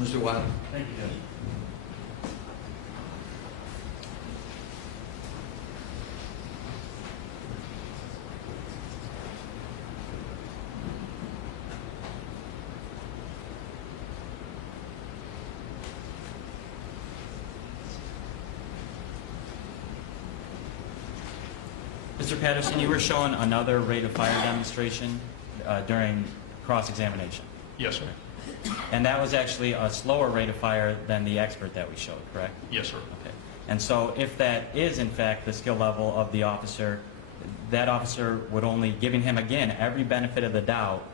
Mr. Wiley. Thank you, Judge. Mr. Patterson, you were showing another rate of fire demonstration during cross-examination. Yes, sir. And that was actually a slower rate of fire than the expert that we showed, correct? Yes, sir. Okay. And so if that is, in fact, the skill level of the officer, that officer would only, giving him, again, every benefit of the doubt,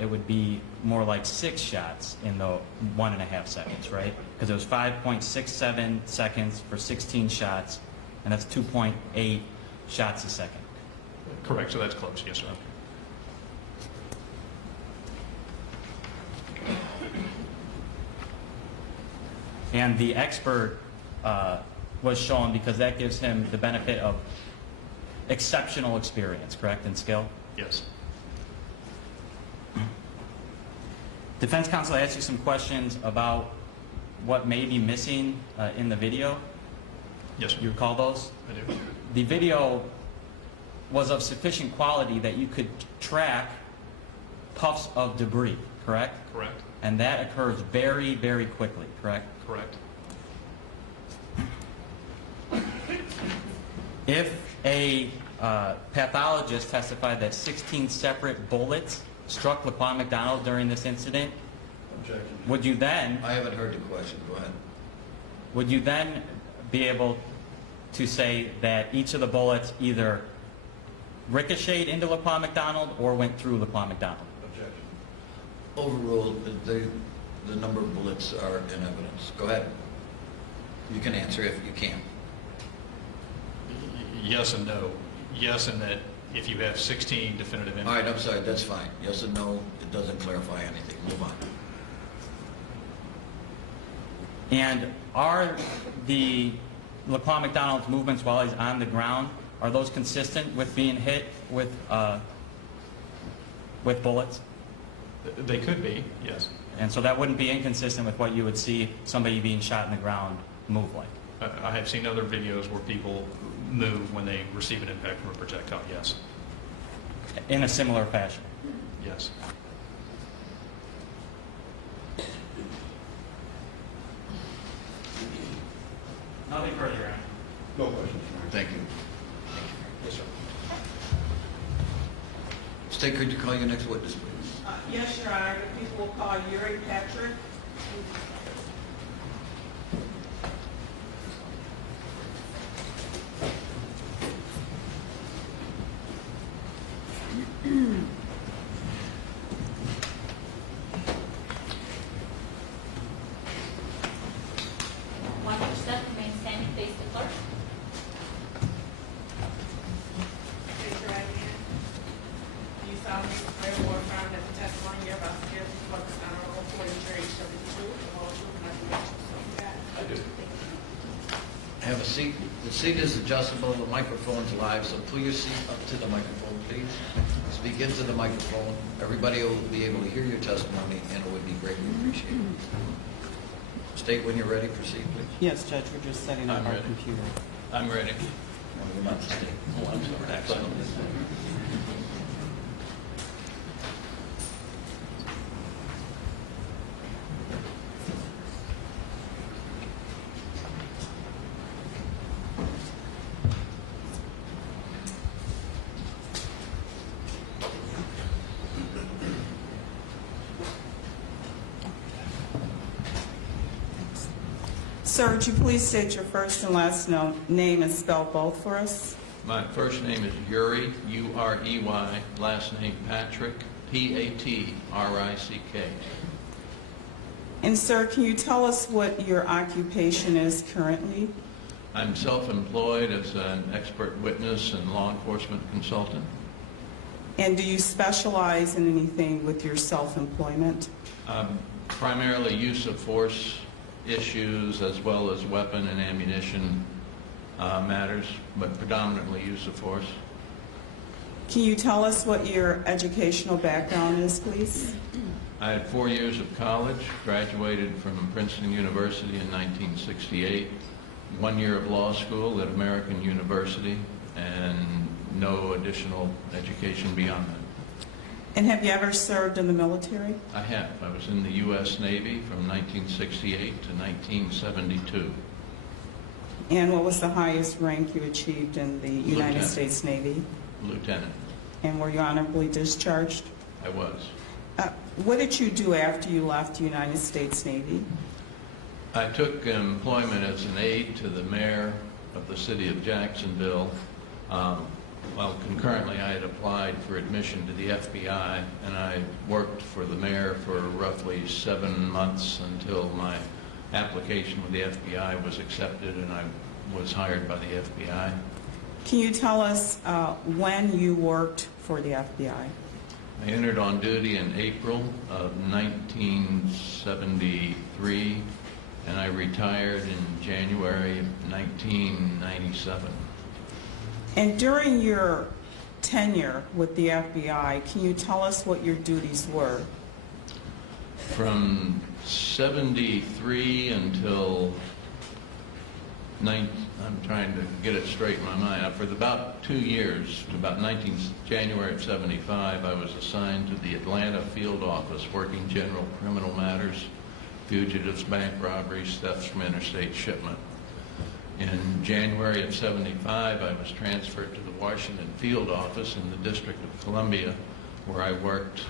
it would be more like 6 shots in the 1.5 seconds, right? Because it was 5.67 seconds for 16 shots, and that's 2.8 shots a second. Correct, so that's close, yes, sir. And the expert was shown because that gives him the benefit of exceptional experience, correct, and skill? Yes. Defense counsel asked you some questions about what may be missing in the video. Yes, sir. You recall those? I do. The video was of sufficient quality that you could track puffs of debris, correct? Correct. And that occurs very, very quickly, correct? Correct. If a pathologist testified that 16 separate bullets struck Laquan McDonald during this incident, Objection. would you then, I haven't heard the question. Go ahead. would you then be able to say that each of the bullets either ricocheted into Laquan McDonald or went through Laquan McDonald? Objection. Overruled. The number of bullets are in evidence. Go ahead. You can answer if you can. Yes and no. Yes, in that if you have 16 definitive All right, I'm sorry. That's fine. Yes and no. It doesn't clarify anything. Move on. And are the Laquan McDonald's movements while he's on the ground, are those consistent with being hit with bullets? They could be, yes. And so that wouldn't be inconsistent with what you would see somebody being shot in the ground move like? I have seen other videos where people move when they receive an impact from a projectile, yes. In a similar fashion? Yes. Nothing further, Your Honor. No questions. Thank you. Yes, sir. State, could you call your next witness, please? Yes, Your Honor. The people will call Urey Patrick. Watch your step, remain standing, face the clerk. Raise your right hand. Do you solemnly swear or affirm that the testimony you're about to give before this honorable court and jury shall be the truth, the whole truth, and nothing but the truth, so help you God? I do. Have a seat. The seat is adjustable. The microphone's live, so pull your seat up to the microphone, please. Speak into the microphone. Everybody will be able to hear your testimony, and it would be greatly appreciated. State when you're ready. Proceed, please. Yes, Judge, we're just setting up I'm our ready. computer. I'm ready. No, you're not state. Oh, I'm sorry. Excellent. Sir, would you please state your first and last name and spell both for us? My first name is Urey, U-R-E-Y, last name Patrick, P-A-T-R-I-C-K. And sir, can you tell us what your occupation is currently? I'm self-employed as an expert witness and law enforcement consultant. And do you specialize in anything with your self-employment? Primarily use of force issues as well as weapon and ammunition matters, but predominantly use of force. Can you tell us what your educational background is, please? I had 4 years of college, graduated from Princeton University in 1968, 1 year of law school at American University, and no additional education beyond that. And have you ever served in the military? I have. I was in the U.S. Navy from 1968 to 1972. And what was the highest rank you achieved in the United Lieutenant. States Navy? Lieutenant, And were you honorably discharged? I was. What did you do after you left the United States Navy? I took employment as an aide to the mayor of the city of Jacksonville. Well, concurrently, I had applied for admission to the FBI, and I worked for the mayor for roughly 7 months until my application with the FBI was accepted and I was hired by the FBI. Can you tell us when you worked for the FBI? I entered on duty in April of 1973, and I retired in January of 1997. And during your tenure with the FBI, can you tell us what your duties were? From 73 until I'm trying to get it straight in my mind. For about 2 years, to about January of 75, I was assigned to the Atlanta field office working general criminal matters, fugitives, bank robberies, thefts from interstate shipment. In January of 75, I was transferred to the Washington field office in the District of Columbia, where I worked,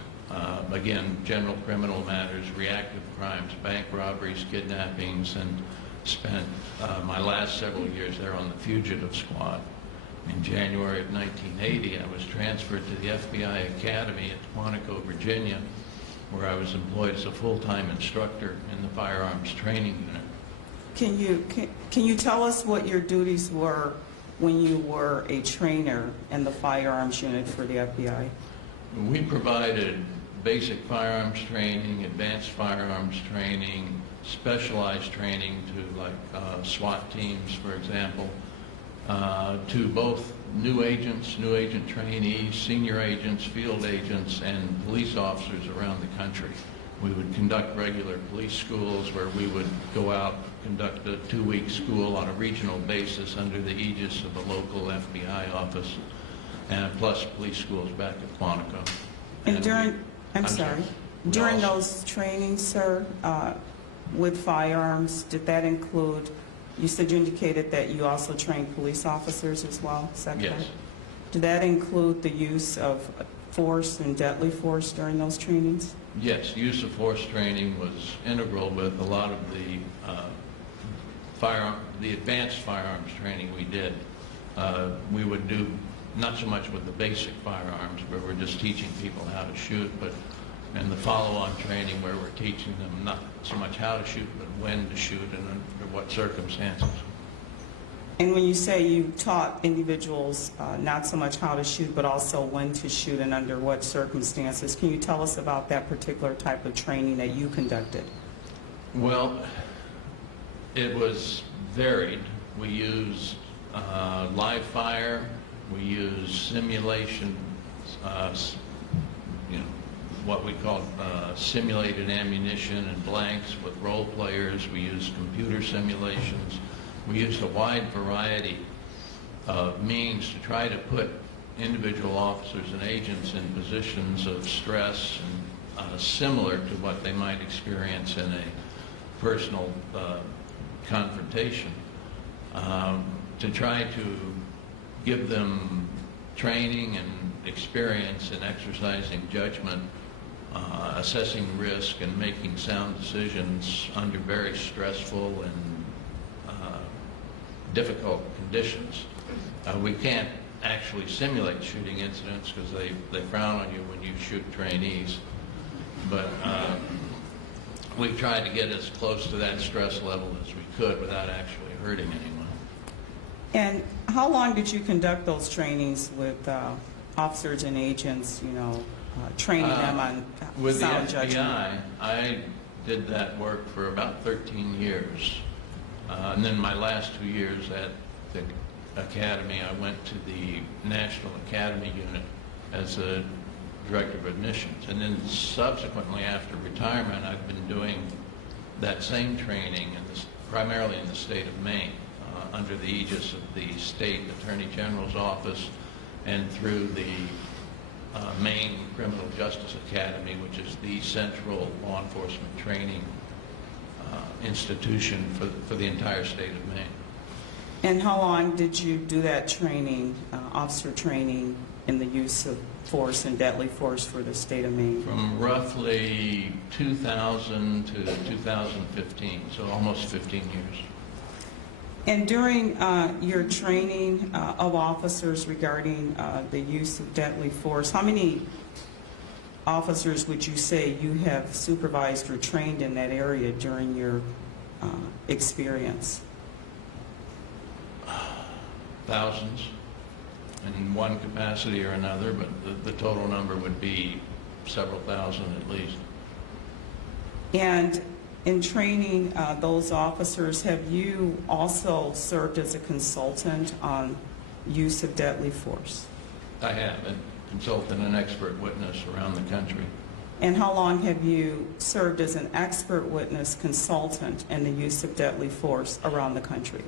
again, general criminal matters, reactive crimes, bank robberies, kidnappings, and spent my last several years there on the fugitive squad. In January of 1980, I was transferred to the FBI Academy at Quantico, Virginia, where I was employed as a full-time instructor in the firearms training unit. Can you tell us what your duties were when you were a trainer in the firearms unit for the FBI? We provided basic firearms training, advanced firearms training, specialized training to like SWAT teams, for example, to both new agents, new agent trainees, senior agents, field agents, and police officers around the country. We would conduct regular police schools where we would go out, conduct a 2-week school on a regional basis under the aegis of a local FBI office, and plus police schools back at Quantico. And during those trainings, sir, with firearms, did that include, you said you indicated that you also trained police officers as well, is that correct? Yes. Did that include the use of force and deadly force during those trainings? Yes, use of force training was integral with a lot of the advanced firearms training we did. We would do not so much with the basic firearms where we're just teaching people how to shoot, but in the follow-on training where we're teaching them not so much how to shoot, but when to shoot and under what circumstances. And when you say you taught individuals not so much how to shoot, but also when to shoot and under what circumstances, can you tell us about that particular type of training that you conducted? Well, it was varied. We used live fire, we used simulation, what we called simulated ammunition and blanks with role players. We used computer simulations. We used a wide variety of means to try to put individual officers and agents in positions of stress and similar to what they might experience in a personal confrontation, to try to give them training and experience in exercising judgment, assessing risk, and making sound decisions under very stressful and difficult conditions. We can't actually simulate shooting incidents because they frown on you when you shoot trainees, but we tried to get as close to that stress level as we could without actually hurting anyone. And how long did you conduct those trainings with officers and agents, training them on With the sound FBI, judgment? I did that work for about 13 years. And then my last 2 years at the Academy, I went to the National Academy Unit as a director of admissions. And then subsequently, after retirement, I've been doing that same training, primarily in the state of Maine, under the aegis of the State Attorney General's office and through the Maine Criminal Justice Academy, which is the central law enforcement training institution for the entire state of Maine. And how long did you do that training, officer training in the use of force and deadly force for the state of Maine? From roughly 2000 to 2015, so almost 15 years. And during your training of officers regarding the use of deadly force, how many officers would you say you have supervised or trained in that area during your experience? Thousands in one capacity or another, but the total number would be several thousand at least. And in training those officers, have you also served as a consultant on use of deadly force? I have, and consulted an expert witness around the country. And how long have you served as an expert witness consultant in the use of deadly force around the country?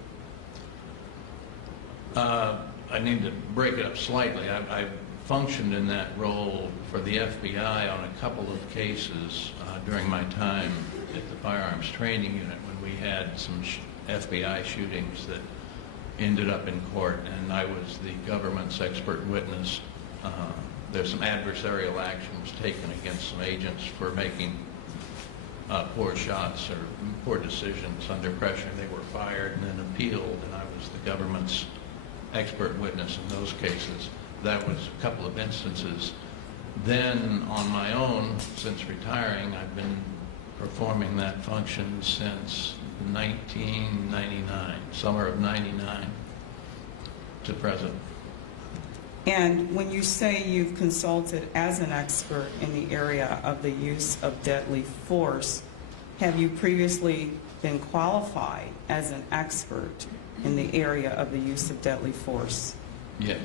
I need to break it up slightly. I functioned in that role for the FBI on a couple of cases during my time at the Firearms Training Unit when we had some FBI shootings that ended up in court, and I was the government's expert witness. There's some adversarial action was taken against some agents for making poor shots or poor decisions under pressure. They were fired and then appealed, and I was the government's expert witness in those cases. That was a couple of instances. Then on my own, since retiring, I've been performing that function since 1999, summer of 99 to present. And when you say you've consulted as an expert in the area of the use of deadly force, have you previously been qualified as an expert in the area of the use of deadly force? Yes.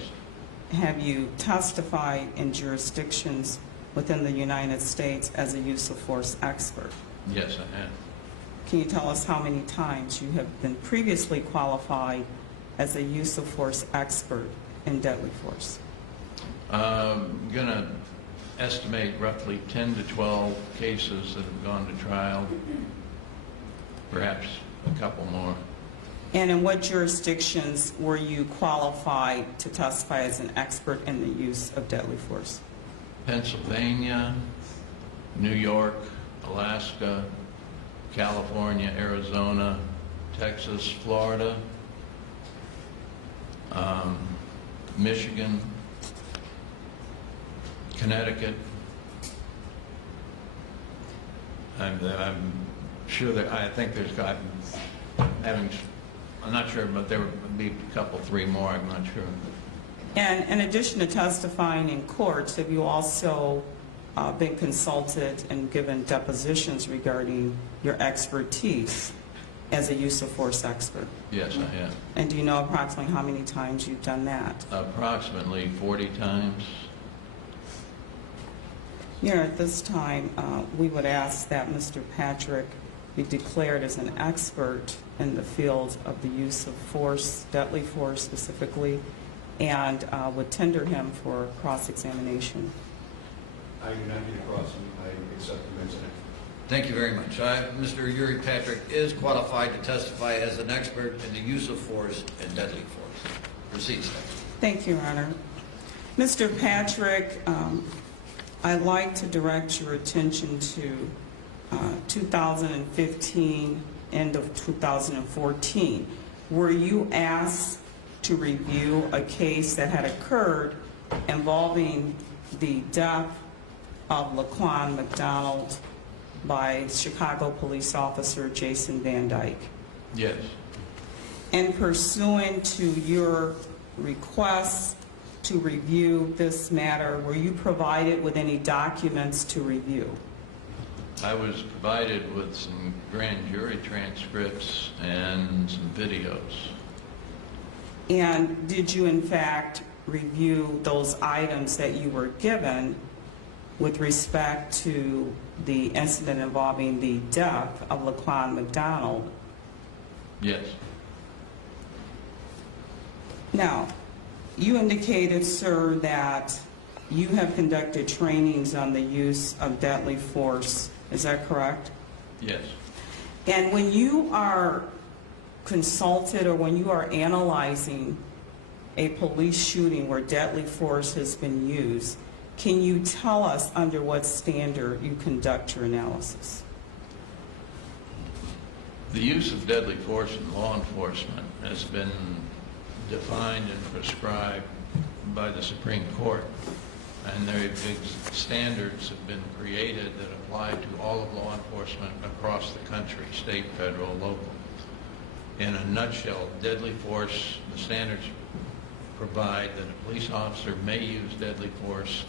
Have you testified in jurisdictions within the United States as a use of force expert? Yes, I have. Can you tell us how many times you have been previously qualified as a use of force expert in deadly force? I'm going to estimate roughly 10 to 12 cases that have gone to trial, perhaps a couple more. And in what jurisdictions were you qualified to testify as an expert in the use of deadly force? Pennsylvania, New York, Alaska, California, Arizona, Texas, Florida, Michigan, Connecticut. I'm sure that I think there's got I'm not sure, but there would be a couple, three more. I'm not sure. And in addition to testifying in courts, have you also been consulted and given depositions regarding your expertise as a use of force expert? Yes, I have. And do you know approximately how many times you've done that? Approximately 40 times. Here at this time, we would ask that Mr. Patrick be declared as an expert in the field of the use of force, deadly force specifically, and would tender him for cross-examination. I do not need to cross him. I accept the incident. Thank you very much. Mr. Urey Patrick is qualified to testify as an expert in the use of force and deadly force. Proceed, sir. Thank you, Your Honor. Mr. Patrick, I'd like to direct your attention to 2015, end of 2014. Were you asked to review a case that had occurred involving the death of Laquan McDonald by Chicago police officer Jason Van Dyke? Yes. And pursuant to your request to review this matter, were you provided with any documents to review? I was provided with some grand jury transcripts and some videos. And did you in fact review those items that you were given with respect to the incident involving the death of Laquan McDonald. Yes. Now, you indicated, sir, that you have conducted trainings on the use of deadly force. Is that correct? Yes. And when you are consulted or when you are analyzing a police shooting where deadly force has been used, can you tell us under what standard you conduct your analysis? The use of deadly force in law enforcement has been defined and prescribed by the Supreme Court, and standards have been created that apply to all of law enforcement across the country, state, federal, local. In a nutshell, deadly force, the standards provide that a police officer may use deadly force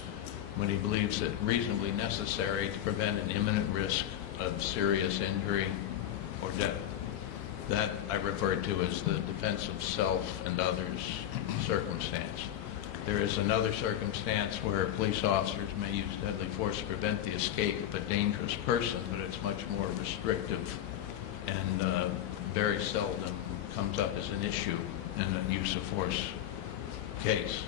when he believes it reasonably necessary to prevent an imminent risk of serious injury or death. That I refer to as the defense of self and others circumstance. There is another circumstance where police officers may use deadly force to prevent the escape of a dangerous person, but it's much more restrictive and very seldom comes up as an issue in a use of force case.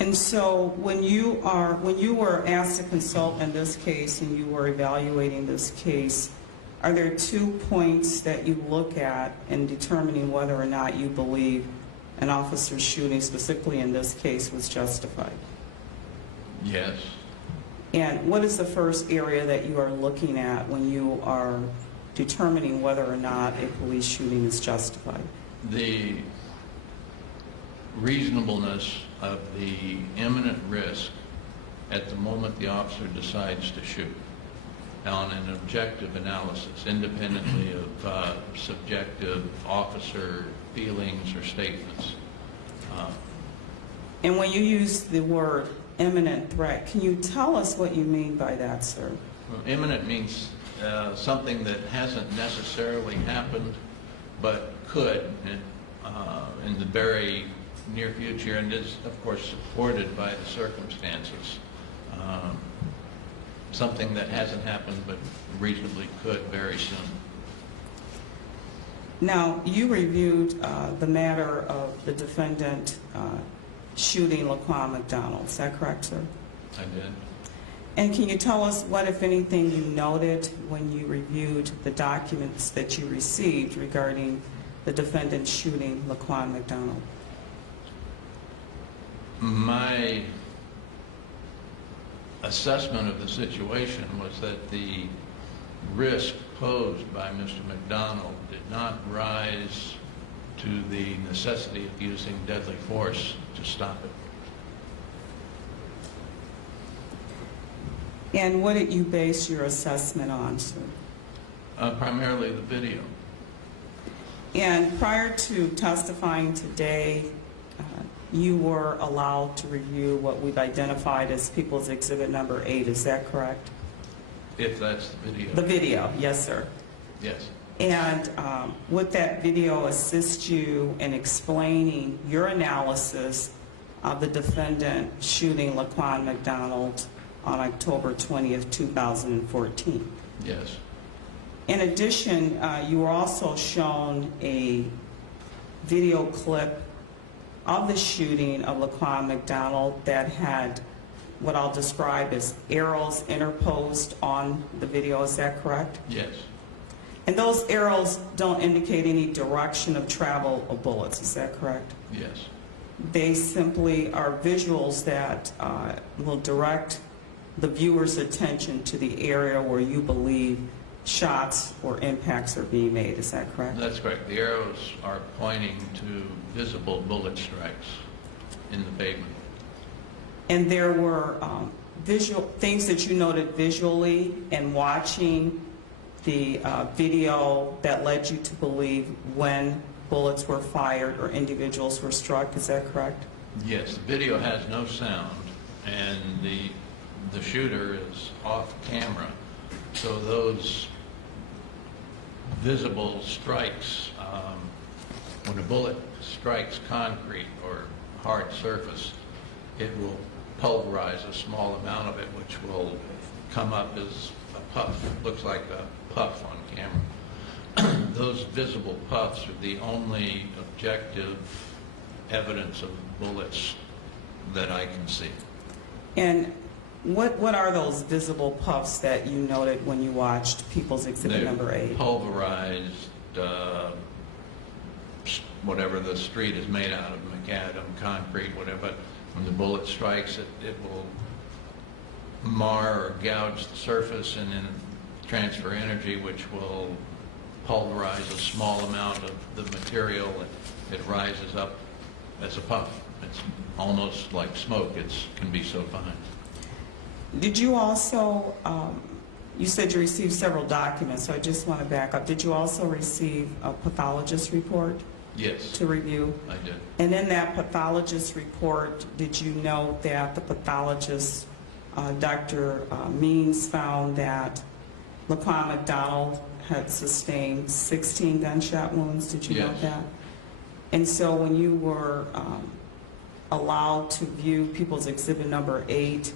And so when you were asked to consult in this case and you were evaluating this case, are there 2 points that you look at in determining whether or not you believe an officer's shooting, specifically in this case, was justified? Yes. And what is the first area that you are looking at when you are determining whether or not a police shooting is justified? The reasonableness of the imminent risk at the moment the officer decides to shoot on an objective analysis, independently of subjective officer feelings or statements. And when you use the word imminent threat, can you tell us what you mean by that, sir? Well, imminent means something that hasn't necessarily happened, but could in the very near future, and is, of course, supported by the circumstances. Something that hasn't happened, but reasonably could very soon. Now, you reviewed the matter of the defendant shooting Laquan McDonald. Is that correct, sir? I did. And can you tell us what, if anything, you noted when you reviewed the documents that you received regarding the defendant shooting Laquan McDonald? My assessment of the situation was that the risk posed by Mr. McDonald did not rise to the necessity of using deadly force to stop it. And what did you base your assessment on, sir? Primarily the video. And prior to testifying today, you were allowed to review what we've identified as People's Exhibit Number 8. Is that correct? If that's the video. The video, yes, sir. Yes. And would that video assist you in explaining your analysis of the defendant shooting Laquan McDonald on October 20th, 2014? Yes. In addition, you were also shown a video clip of the shooting of Laquan McDonald that had what I'll describe as arrows interposed on the video. Is that correct? Yes. And those arrows don't indicate any direction of travel of bullets. Is that correct? Yes. They simply are visuals that will direct the viewer's attention to the area where you believe shots or impacts are being made. Is that correct? That's correct. The arrows are pointing to visible bullet strikes in the pavement. And there were visual things that you noted visually and watching the video that led you to believe when bullets were fired or individuals were struck. Is that correct? Yes. The video has no sound, and the shooter is off camera, so those visible strikes, when a bullet strikes concrete or hard surface, it will pulverize a small amount of it, which will come up as a puff. Looks like a puff on camera. Those visible puffs are the only objective evidence of bullets that I can see. And what are those visible puffs that you noted when you watched People's Exhibit They're number 8? pulverized, whatever the street is made out of, macadam, concrete, whatever. When the bullet strikes it, it will mar or gouge the surface and then transfer energy, which will pulverize a small amount of the material. It rises up as a puff. It's almost like smoke. It can be so fine. Did you also, you said you received several documents, so I just want to back up. Did you also receive a pathologist report Yes, to review? I did. And in that pathologist report, did you know that the pathologist, Dr. Means, found that Laquan McDonald had sustained 16 gunshot wounds? Did you know Yes. that? And so when you were allowed to view People's Exhibit number 8,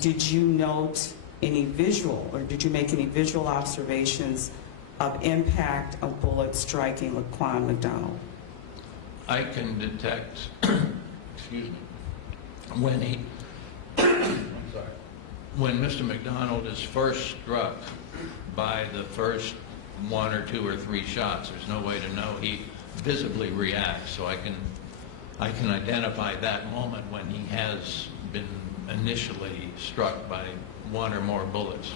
did you note any visual, or did you make any visual observations of impact of bullets striking Laquan McDonald? I can detect, excuse me, when he, when Mr. McDonald is first struck by the first 1 or 2 or 3 shots, there's no way to know. He visibly reacts, so I can identify that moment when he has been initially struck by 1 or more bullets.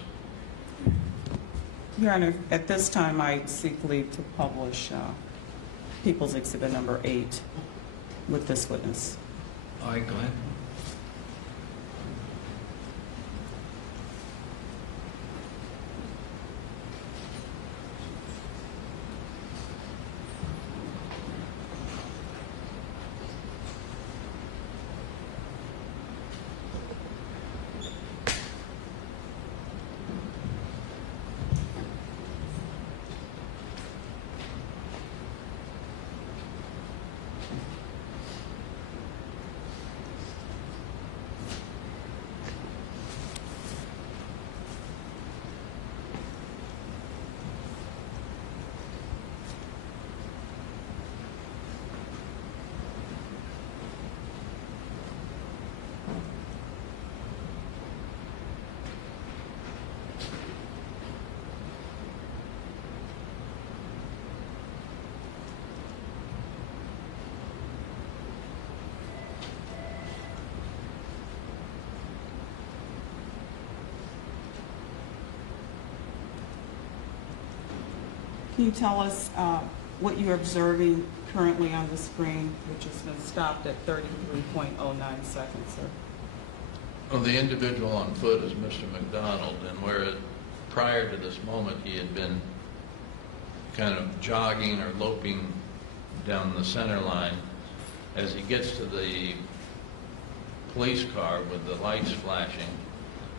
Your Honor, at this time, I seek leave to publish People's Exhibit number 8 with this witness. All right, go ahead. Can you tell us what you're observing currently on the screen, which has been stopped at 33.09 seconds, sir? Well, the individual on foot is Mr. McDonald, and where prior to this moment he had been kind of jogging or loping down the center line, as he gets to the police car with the lights flashing,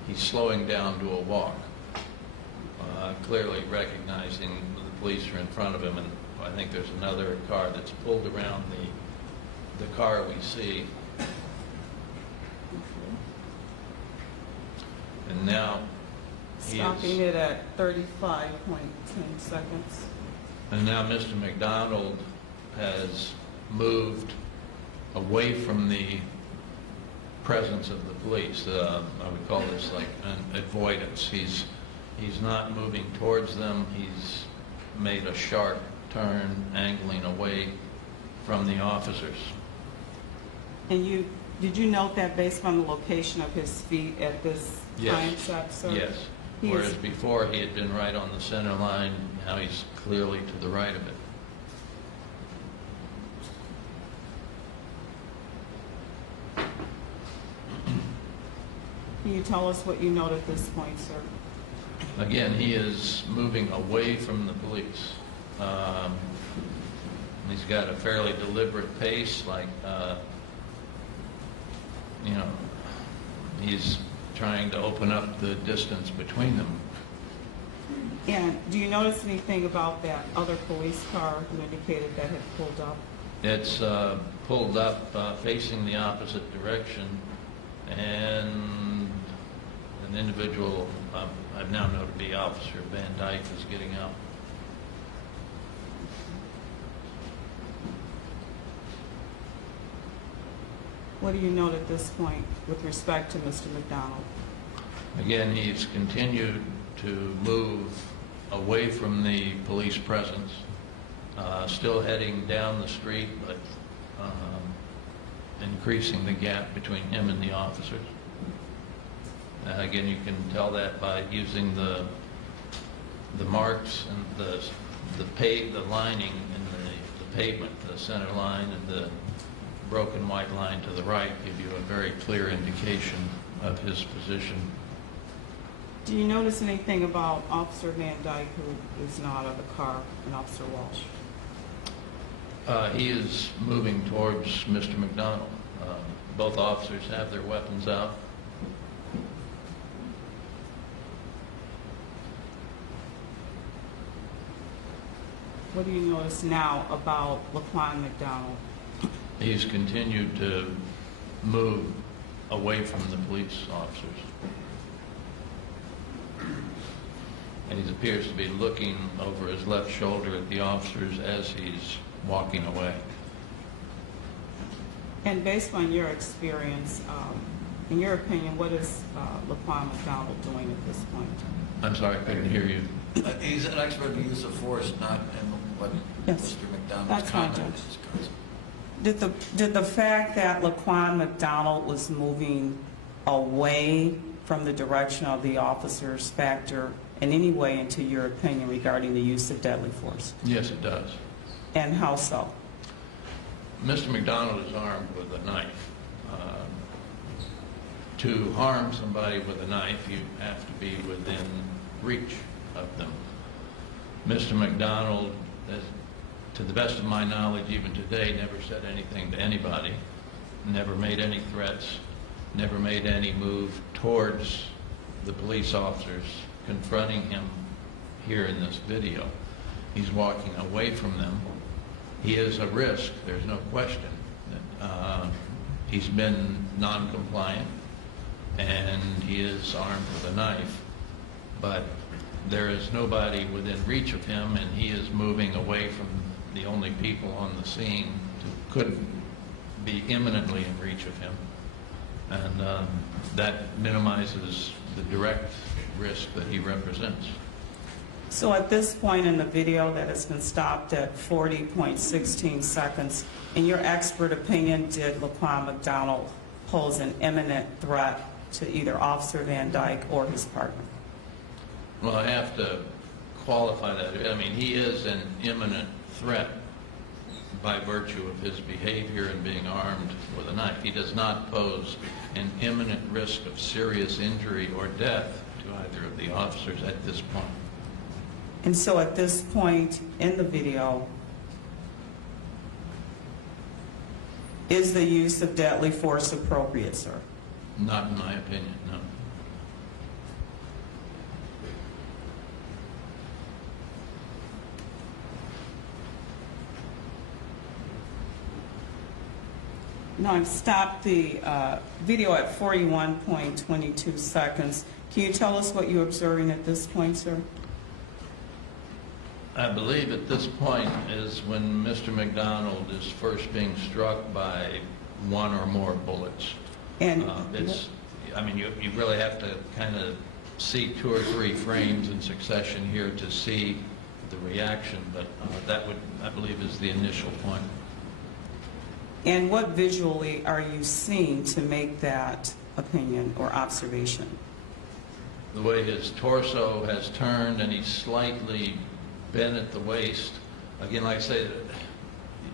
he's slowing down to a walk, clearly recognizing the police are in front of him, and I think there's another car that's pulled around the car we see. And now he Stopping is, it at 35.10 seconds. and now Mr. McDonald has moved away from the presence of the police. I would call this like an avoidance. He's not moving towards them. He's made a sharp turn, angling away from the officers. And did you note that based on the location of his feet at this time stop, sir? Yes. Whereas before he had been right on the center line, now he's clearly to the right of it. Can you tell us what you note at this point, sir? Again, he is moving away from the police. He's got a fairly deliberate pace, like, he's trying to open up the distance between them. And do you notice anything about that other police car you indicated that had pulled up? It's pulled up facing the opposite direction and an individual I've now known to be Officer Van Dyke is getting out. What do you note at this point with respect to Mr. McDonald? Again, he's continued to move away from the police presence, still heading down the street, but increasing the gap between him and the officers. Again, you can tell that by using the marks and the lining in the pavement, the center line and the broken white line to the right give you a very clear indication of his position. Do you notice anything about Officer Van Dyke, who is now out of the car, and Officer Walsh? He is moving towards Mr. McDonald. Both officers have their weapons out. What do you notice now about Laquan McDonald? He's continued to move away from the police officers. And he appears to be looking over his left shoulder at the officers as he's walking away. And based on your experience, in your opinion, what is Laquan McDonald doing at this point? I'm sorry, I couldn't hear you. He's an expert in the use of force, not in what Yes. Mr. McDonald's That's fine, comment Judge. is, Counsel. Did the fact that Laquan McDonald was moving away from the direction of the officers factor in any way into your opinion regarding the use of deadly force? Yes, it does. And how so? Mr. McDonald is armed with a knife. To harm somebody with a knife, you have to be within reach of them. Mr. McDonald, to the best of my knowledge, even today, never said anything to anybody, never made any threats, never made any move towards the police officers confronting him here in this video. He's walking away from them. He is a risk, there's no question. He's been non-compliant, and he is armed with a knife, but there is nobody within reach of him, and he is moving away from the only people on the scene who could be imminently in reach of him. And that minimizes the direct risk that he represents. So at this point in the video that has been stopped at 40.16 seconds, in your expert opinion, did Laquan McDonald pose an imminent threat to either Officer Van Dyke or his partner? Well, I have to qualify that. I mean, he is an imminent threat by virtue of his behavior and being armed with a knife. He does not pose an imminent risk of serious injury or death to either of the officers at this point. And so at this point in the video, is the use of deadly force appropriate, sir? Not in my opinion, no. Now, I've stopped the video at 41.22 seconds. Can you tell us what you're observing at this point, sir? I believe at this point is when Mr. McDonald is first being struck by one or more bullets. And I mean, you really have to kind of see 2 or 3 frames in succession here to see the reaction, but that would, I believe, is the initial point. And what visually are you seeing to make that opinion or observation? The way his torso has turned and he's slightly bent at the waist. Again, like I say,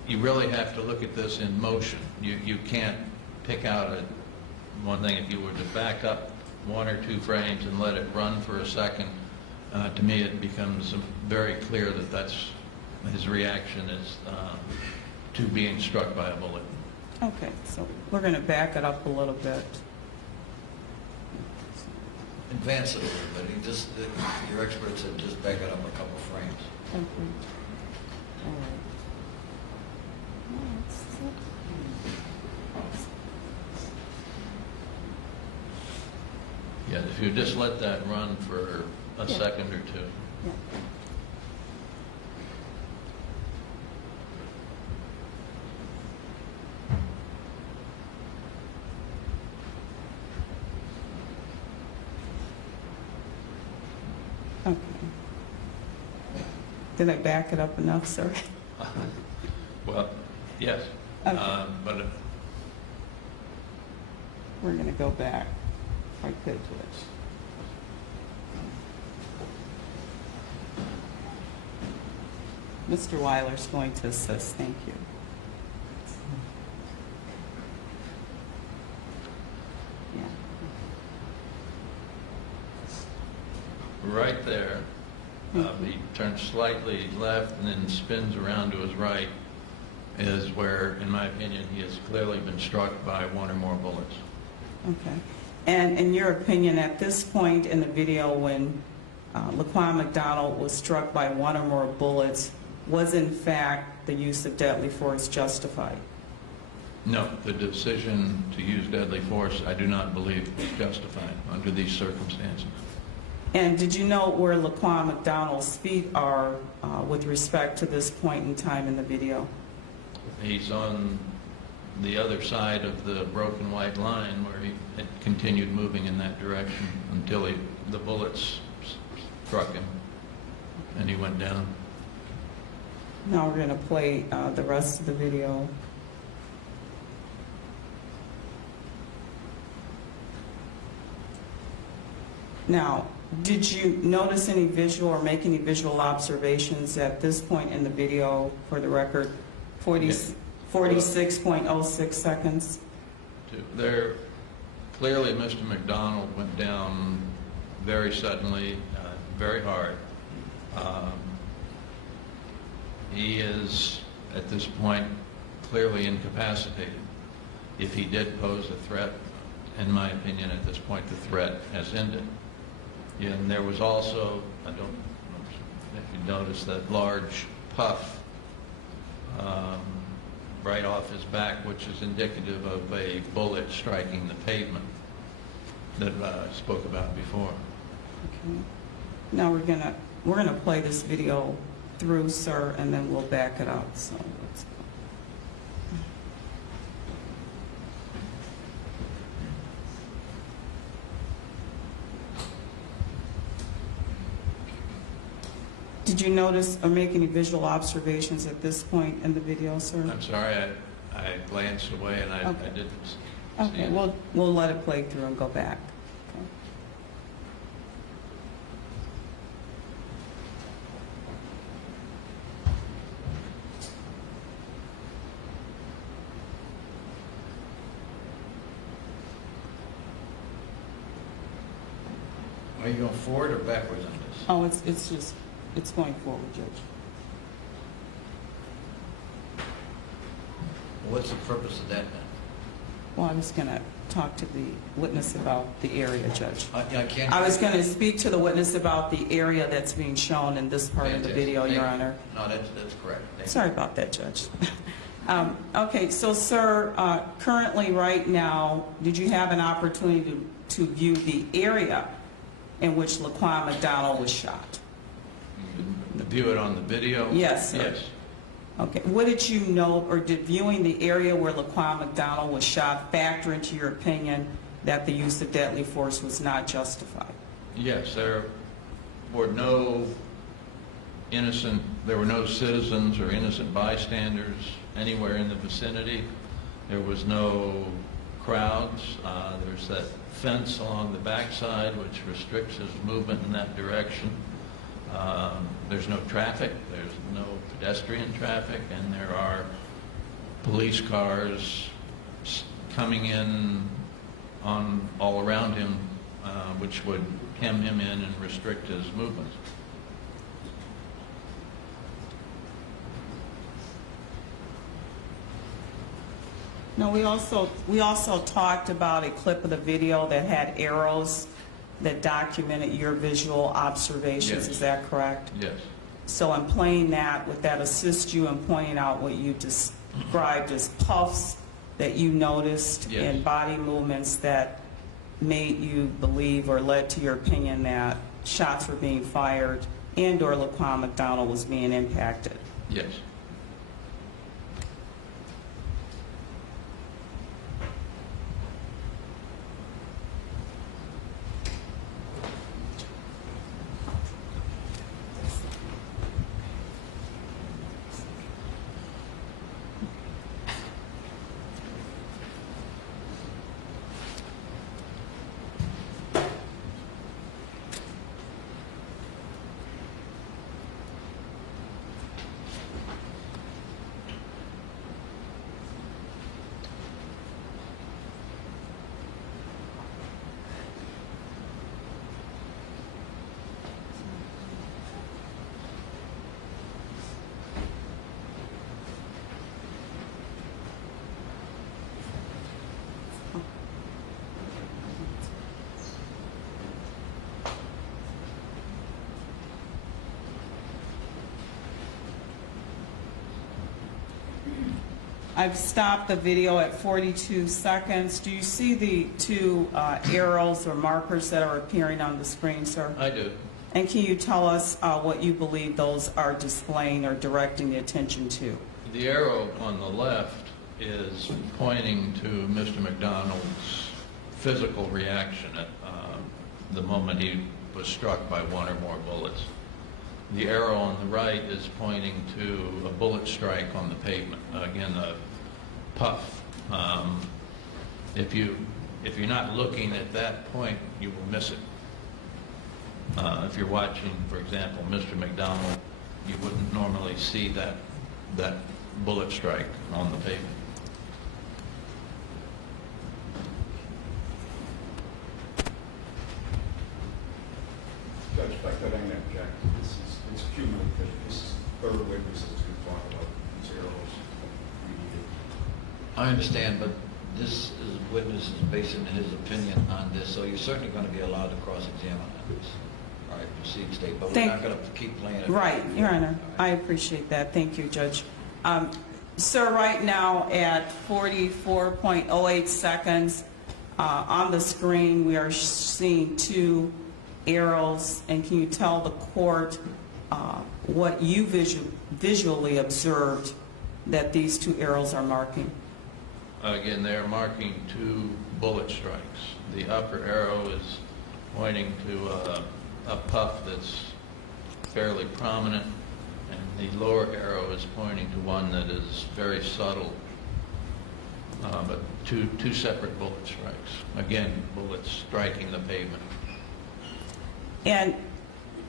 you really have to look at this in motion. You can't pick out one thing. If you were to back up 1 or 2 frames and let it run for a second, to me it becomes very clear that that's his reaction is to being struck by a bullet. Okay, so we're going to back it up a little bit. Advance it a little bit. Your expert said just back it up a couple frames. Okay. All right. Yeah, if you just let that run for a Yeah. second or two. Yeah. Okay. Did I back it up enough, sir? Well, yes. Okay. But We're going to go back, if I could, Judge. Mr. Weiler's going to assist. Thank you. Yeah. right there, he turns slightly left and then spins around to his right, is where, in my opinion, he has clearly been struck by one or more bullets. Okay. And in your opinion, at this point in the video, when Laquan McDonald was struck by one or more bullets, was in fact the use of deadly force justified? No, the decision to use deadly force, I do not believe is justified under these circumstances. And did you know where Laquan McDonald's feet are with respect to this point in time in the video? He's on the other side of the broken white line where he had continued moving in that direction until the bullets struck him and he went down. Now we're going to play the rest of the video. Now, did you notice any visual or make any visual observations at this point in the video, for the record, 46.06 seconds? There, clearly Mr. McDonald went down very suddenly, very hard. He is, at this point, clearly incapacitated. If he did pose a threat, in my opinion, at this point, the threat has ended. Yeah, and there was also, I don't know if you noticed, that large puff right off his back, which is indicative of a bullet striking the pavement that I spoke about before. Okay. Now we're gonna play this video through, sir, and then we'll back it up. So let's go. Did you notice or make any visual observations at this point in the video, sir? I'm sorry, I glanced away and I didn't see Okay, it. we'll let it play through and go back. Okay. Are you going forward or backwards on this? Oh, it's going forward, Judge. What's the purpose of that then? Well, I was going to talk to the witness about the area, Judge. I can't. I was going to speak to the witness about the area that's being shown in this part of the video, Your Honor. No, that's correct. Thank you. Sorry about that, Judge. Okay, so, sir, currently, right now, did you have an opportunity to view the area in which Laquan McDonald was shot? View it on the video? Yes, sir. Yes. Okay. What did you know, or did viewing the area where Laquan McDonald was shot factor into your opinion that the use of deadly force was not justified? Yes, there were no citizens or innocent bystanders anywhere in the vicinity. There was no crowds. There's that fence along the backside which restricts his movement in that direction. There's no traffic, there's no pedestrian traffic, and there are police cars coming in all around him, which would hem him in and restrict his movements. No, we also talked about a clip of the video that had arrows that documented your visual observations. Yes. Is that correct? Yes. So in playing that, would that assist you in pointing out what you described as puffs that you noticed Yes. in body movements that made you believe or led to your opinion that shots were being fired and/or Laquan McDonald was being impacted? Yes. I've stopped the video at 42 seconds. Do you see the two arrows or markers that are appearing on the screen, sir? I do. And can you tell us what you believe those are displaying or directing the attention to? The arrow on the left is pointing to Mr. McDonald's physical reaction at the moment he was struck by one or more bullets. The arrow on the right is pointing to a bullet strike on the pavement. Again, a puff. If you're not looking at that point, you will miss it. If you're watching, for example, Mr. McDonald, you wouldn't normally see that bullet strike on the pavement. Judge, if I could interject, it's cumulative. This is the third witness that's going to talk about these arrows we needed. I understand, but this witness is basing his opinion on this, so you're certainly going to be allowed to cross-examine on this. All right, proceed, State, but we're not going to keep playing it. Right, Your Honor. I appreciate that. Thank you, Judge. Sir, right now at 44.08 seconds, on the screen we are seeing two arrows, and can you tell the court what you visually observed that these two arrows are marking? Again, they're marking two bullet strikes. The upper arrow is pointing to a puff that's fairly prominent, and the lower arrow is pointing to one that is very subtle, but two separate bullet strikes. Again, bullets striking the pavement. And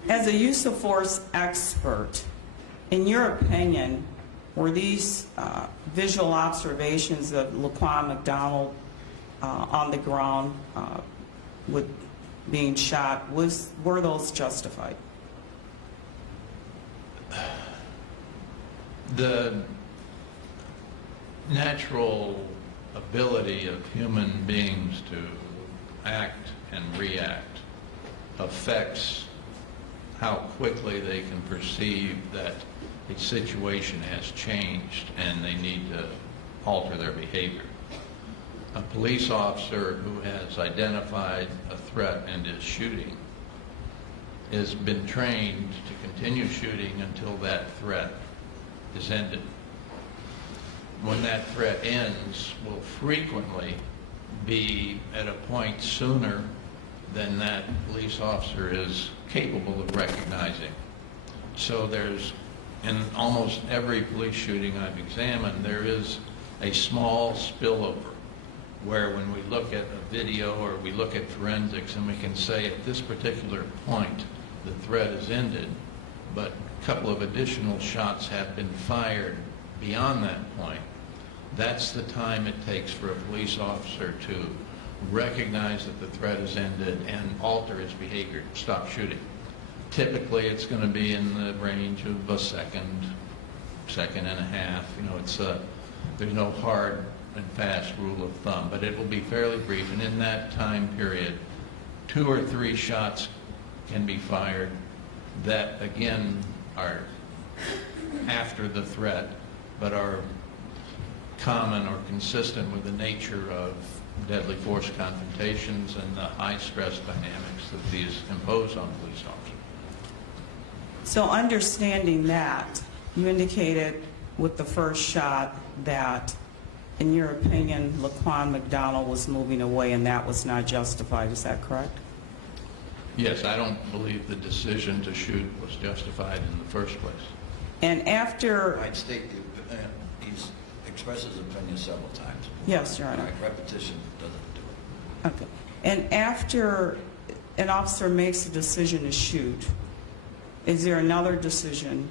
as a use of force expert, in your opinion, were these visual observations of Laquan McDonald on the ground with being shot, were those justified? The natural ability of human beings to act and react affects how quickly they can perceive that a situation has changed and they need to alter their behavior. A police officer who has identified a threat and is shooting has been trained to continue shooting until that threat is ended. When that threat ends, will frequently be at a point sooner than that police officer is capable of recognizing. So there's, in almost every police shooting I've examined, there is a small spillover where when we look at a video or we look at forensics and we can say at this particular point the threat is ended, but a couple of additional shots have been fired beyond that point, that's the time it takes for a police officer to recognize that the threat has ended and alter his behavior, stop shooting. Typically, it's going to be in the range of a second and a half. You know, there's no hard and fast rule of thumb, but it will be fairly brief. And in that time period, 2 or 3 shots can be fired that, again, are after the threat, but are common or consistent with the nature of deadly force confrontations and the high-stress dynamics that these impose on police officers. So understanding that, you indicated with the first shot that, in your opinion, Laquan McDonald was moving away and that was not justified. Is that correct? Yes, I don't believe the decision to shoot was justified in the first place. And after... I'd state he's expressed his opinion several times. Yes, Your Honor. Right, repetition doesn't do it. Okay. And after an officer makes a decision to shoot, is there another decision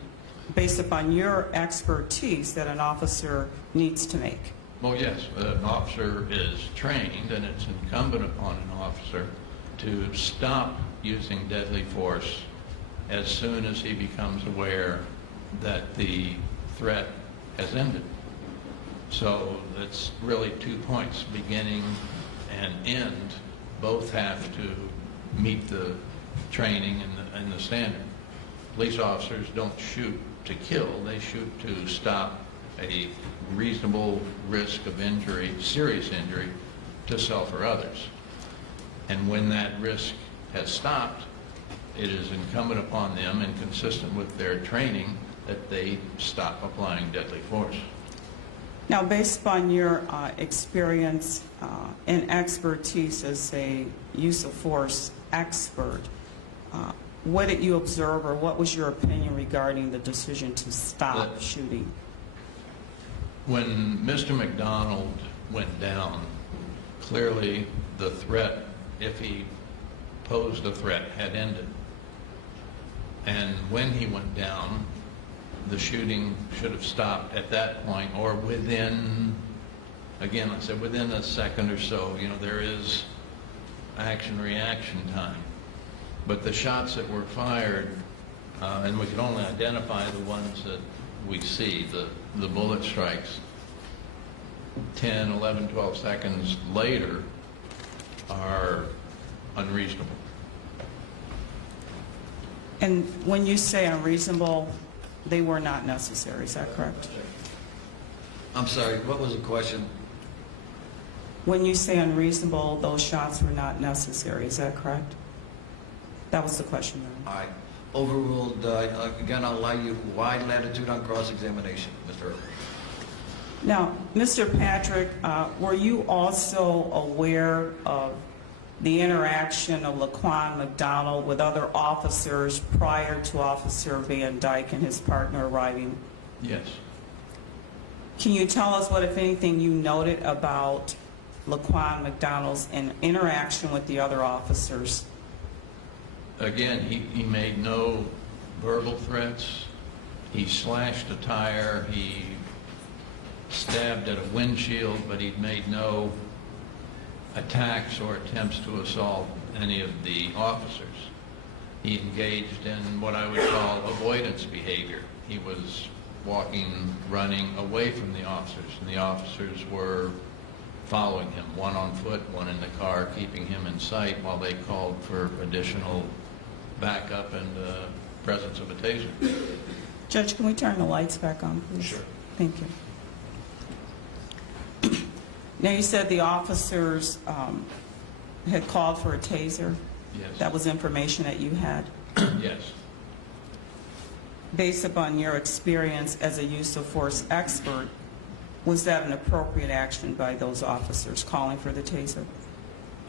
based upon your expertise that an officer needs to make? Well, yes, an officer is trained, and it's incumbent upon an officer to stop using deadly force as soon as he becomes aware that the threat has ended. So it's really 2 points, beginning and end, both have to meet the training and the standard. Police officers don't shoot to kill, they shoot to stop a reasonable risk of injury, serious injury, to self or others. And when that risk has stopped, it is incumbent upon them and consistent with their training that they stop applying deadly force. Now, based upon your experience and expertise as a use of force expert, what did you observe, or what was your opinion regarding the decision to stop shooting? When Mr. McDonald went down, clearly the threat, if he posed a threat, had ended. And when he went down, the shooting should have stopped at that point, or within, again, I said within a second or so. You know, there is action-reaction time. But the shots that were fired, and we can only identify the ones that we see, the bullet strikes, 10, 11, 12 seconds later are unreasonable. And when you say unreasonable, they were not necessary, is that correct? I'm sorry, what was the question? When you say unreasonable, those shots were not necessary, is that correct? That was the question. I overruled, again, I'll allow you wide latitude on cross-examination, Mr. Urey. Now, Mr. Patrick, were you also aware of the interaction of Laquan McDonald with other officers prior to Officer Van Dyke and his partner arriving? Yes. Can you tell us what, if anything, you noted about Laquan McDonald's interaction with the other officers? Again, he made no verbal threats. He slashed a tire. He stabbed at a windshield, but he'd made no attacks or attempts to assault any of the officers. He engaged in what I would call avoidance behavior. He was walking, running away from the officers, and the officers were following him, one on foot, one in the car, keeping him in sight while they called for additional backup and presence of a taser. Judge, can we turn the lights back on, please? Sure. Thank you. Now, you said the officers had called for a taser. Yes. That was information that you had. Yes. Based upon your experience as a use of force expert, was that an appropriate action by those officers calling for the taser?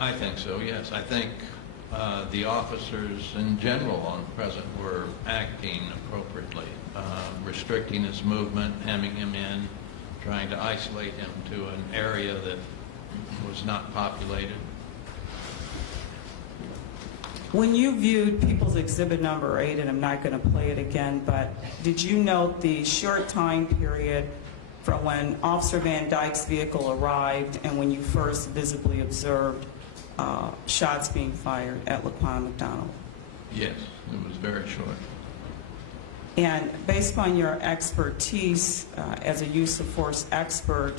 I think so, yes. I think the officers in general on present were acting appropriately, restricting his movement, hemming him in, trying to isolate him to an area that was not populated. When you viewed People's Exhibit number 8, and I'm not going to play it again, but did you note the short time period from when Officer Van Dyke's vehicle arrived and when you first visibly observed shots being fired at Laquan McDonald? Yes, it was very short. And based upon your expertise as a use of force expert,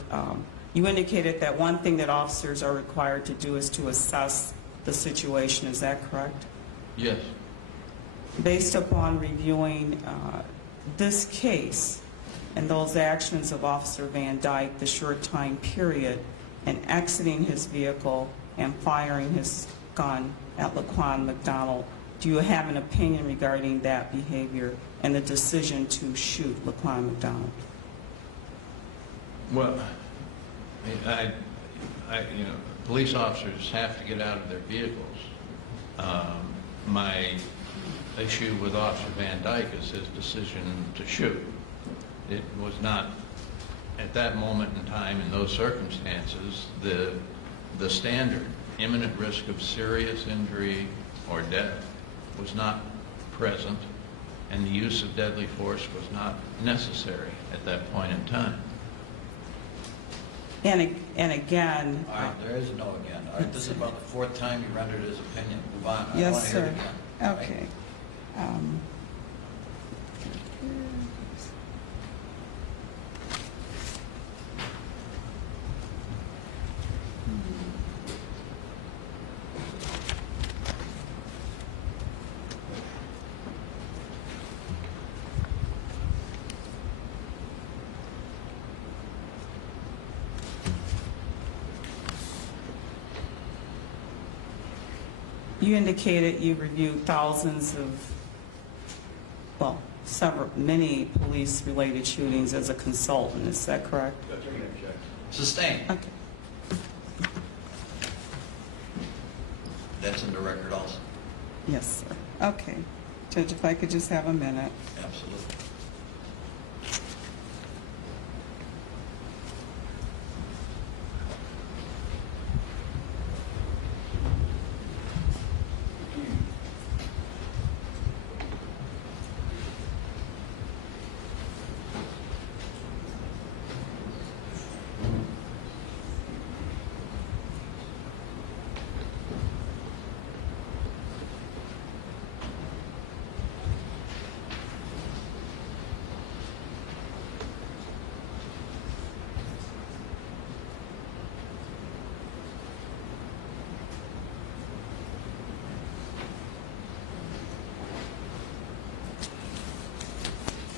you indicated that one thing that officers are required to do is to assess the situation. Is that correct? Yes. Based upon reviewing this case and those actions of Officer Van Dyke, the short time period, and exiting his vehicle and firing his gun at Laquan McDonald. Do you have an opinion regarding that behavior and the decision to shoot Laquan McDonald? Well, you know, police officers have to get out of their vehicles. My issue with Officer Van Dyke is his decision to shoot. It was not, at that moment in time, in those circumstances, the standard imminent risk of serious injury or death was not present, and the use of deadly force was not necessary at that point in time. And again... All right, there is no again. All right, this is about the fourth time you rendered his opinion. Move on. I don't want Yes, to hear sir. it again. All right? Okay. You indicated you reviewed thousands of, well, many police-related shootings as a consultant. Is that correct? Sustained. Okay. That's in the record also. Yes, sir. Okay. Judge, if I could just have a minute. Absolutely.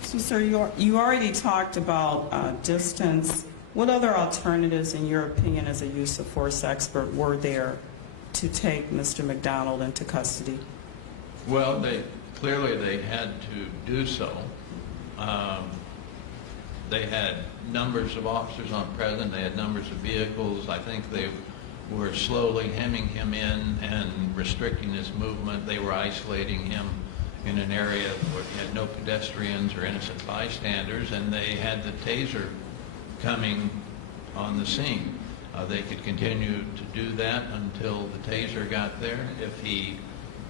So, sir, you already talked about distance. What other alternatives, in your opinion, as a use of force expert, were there to take Mr. McDonald into custody? Well, clearly they had to do so. They had numbers of officers on present. They had numbers of vehicles. I think they were slowly hemming him in and restricting his movement. They were isolating him in an area where he had no pedestrians or innocent bystanders, and they had the taser coming on the scene. They could continue to do that until the taser got there. If he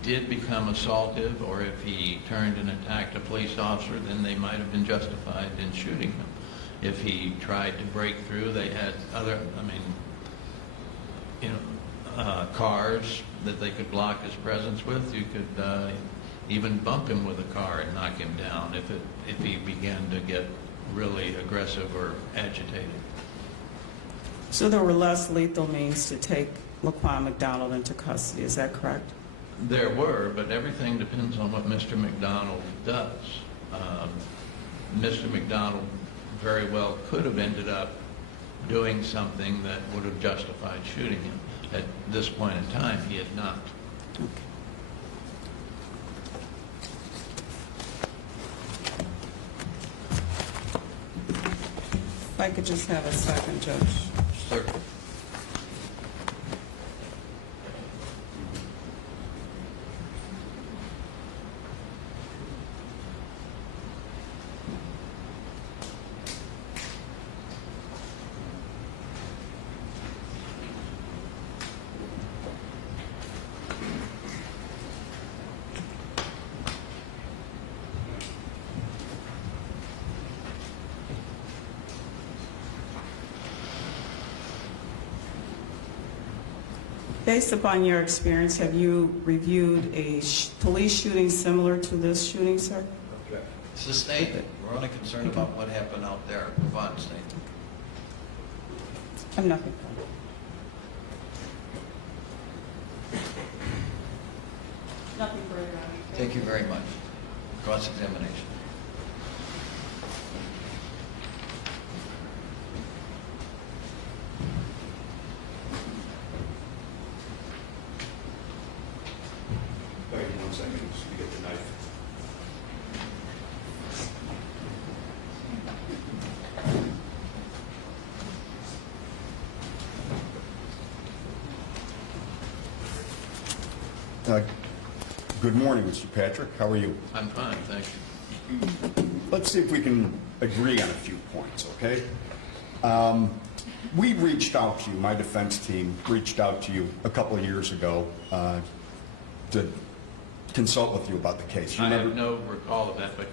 did become assaultive or if he turned and attacked a police officer, then they might have been justified in shooting him. If he tried to break through, they had other, cars that they could block his presence with. You could even bump him with a car and knock him down if he began to get really aggressive or agitated. So there were less lethal means to take Laquan McDonald into custody. Is that correct? There were, but everything depends on what Mr. McDonald does. Mr. McDonald very well could have ended up doing something that would have justified shooting him. At this point in time, he had not. Okay. If I could just have a second, Judge. Sir. Based upon your experience, have you reviewed a police shooting similar to this shooting, sir? Sustained. We're only concerned about what happened out there. Move on, State. I'm nothing. Nothing further. Thank you very much. Cross-examination. Good morning, Mr. Patrick. How are you? I'm fine, thank you. Let's see if we can agree on a few points, okay? We reached out to you, my defense team reached out to you a couple of years ago to consult with you about the case. You I have remember? no recall of that, but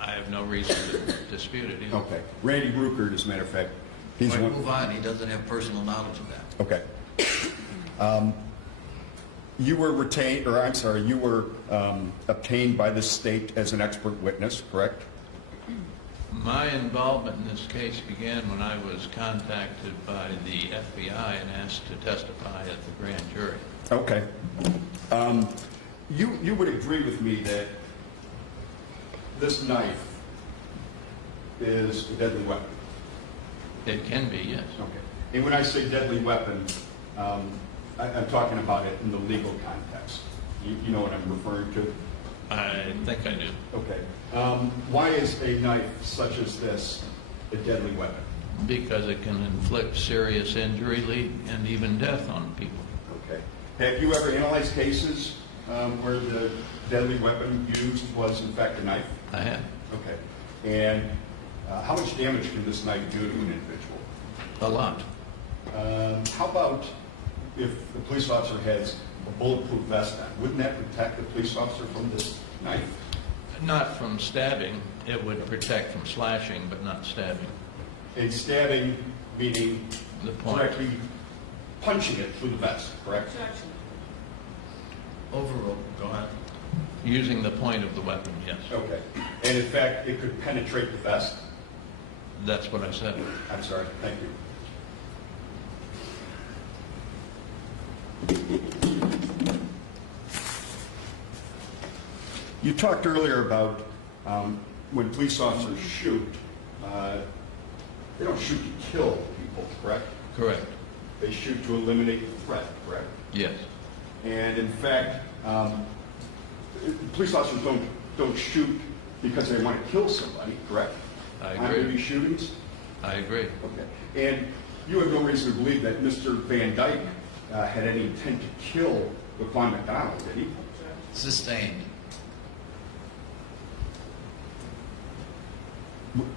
I have no reason to dispute it either. Okay. Randy Ruckert, as a matter of fact, he's Wait, one. move on, he doesn't have personal knowledge of that. Okay. You were retained, or I'm sorry, you were obtained by the state as an expert witness, correct? My involvement in this case began when I was contacted by the FBI and asked to testify at the grand jury. Okay. You would agree with me that this knife is a deadly weapon? It can be, yes. Okay. And when I say deadly weapon, I'm talking about it in the legal context. You know what I'm referring to? I think I do. Okay. Why is a knife such as this a deadly weapon? Because it can inflict serious injury and even death on people. Okay. Have you ever analyzed cases where the deadly weapon used was in fact a knife? I have. Okay. And how much damage can this knife do to an individual? A lot. How about if the police officer has a bulletproof vest on? Wouldn't that protect the police officer from this knife? Not from stabbing. It would protect from slashing, but not stabbing. And stabbing meaning The point. directly punching it through the vest, correct? Objection. Overruled, go ahead. Using the point of the weapon, yes. Okay. And in fact, it could penetrate the vest? That's what I said. I'm sorry. Thank you. You talked earlier about when police officers shoot, they don't shoot to kill people, correct? Correct. They shoot to eliminate the threat, correct? Yes. And in fact, police officers don't shoot because they want to kill somebody, correct? I On agree. these shootings? I agree. Okay. And you have no reason to believe that Mr. Van Dyke had any intent to kill Laquan McDonald, did he? Sustained.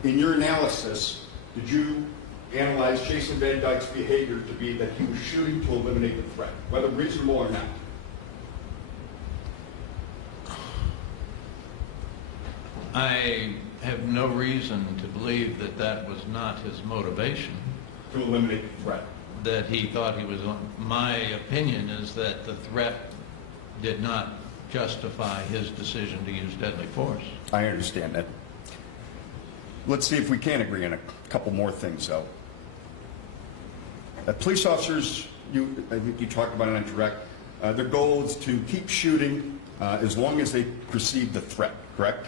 In your analysis, did you analyze Jason Van Dyke's behavior to be that he was shooting to eliminate the threat, whether reasonable or not? I have no reason to believe that that was not his motivation, To eliminate the threat. that he thought he was on. My opinion is that the threat did not justify his decision to use deadly force. I understand that. Let's see if we can agree on a couple more things, though. Police officers, I think you talked about it on direct, their goal is to keep shooting as long as they perceive the threat, correct?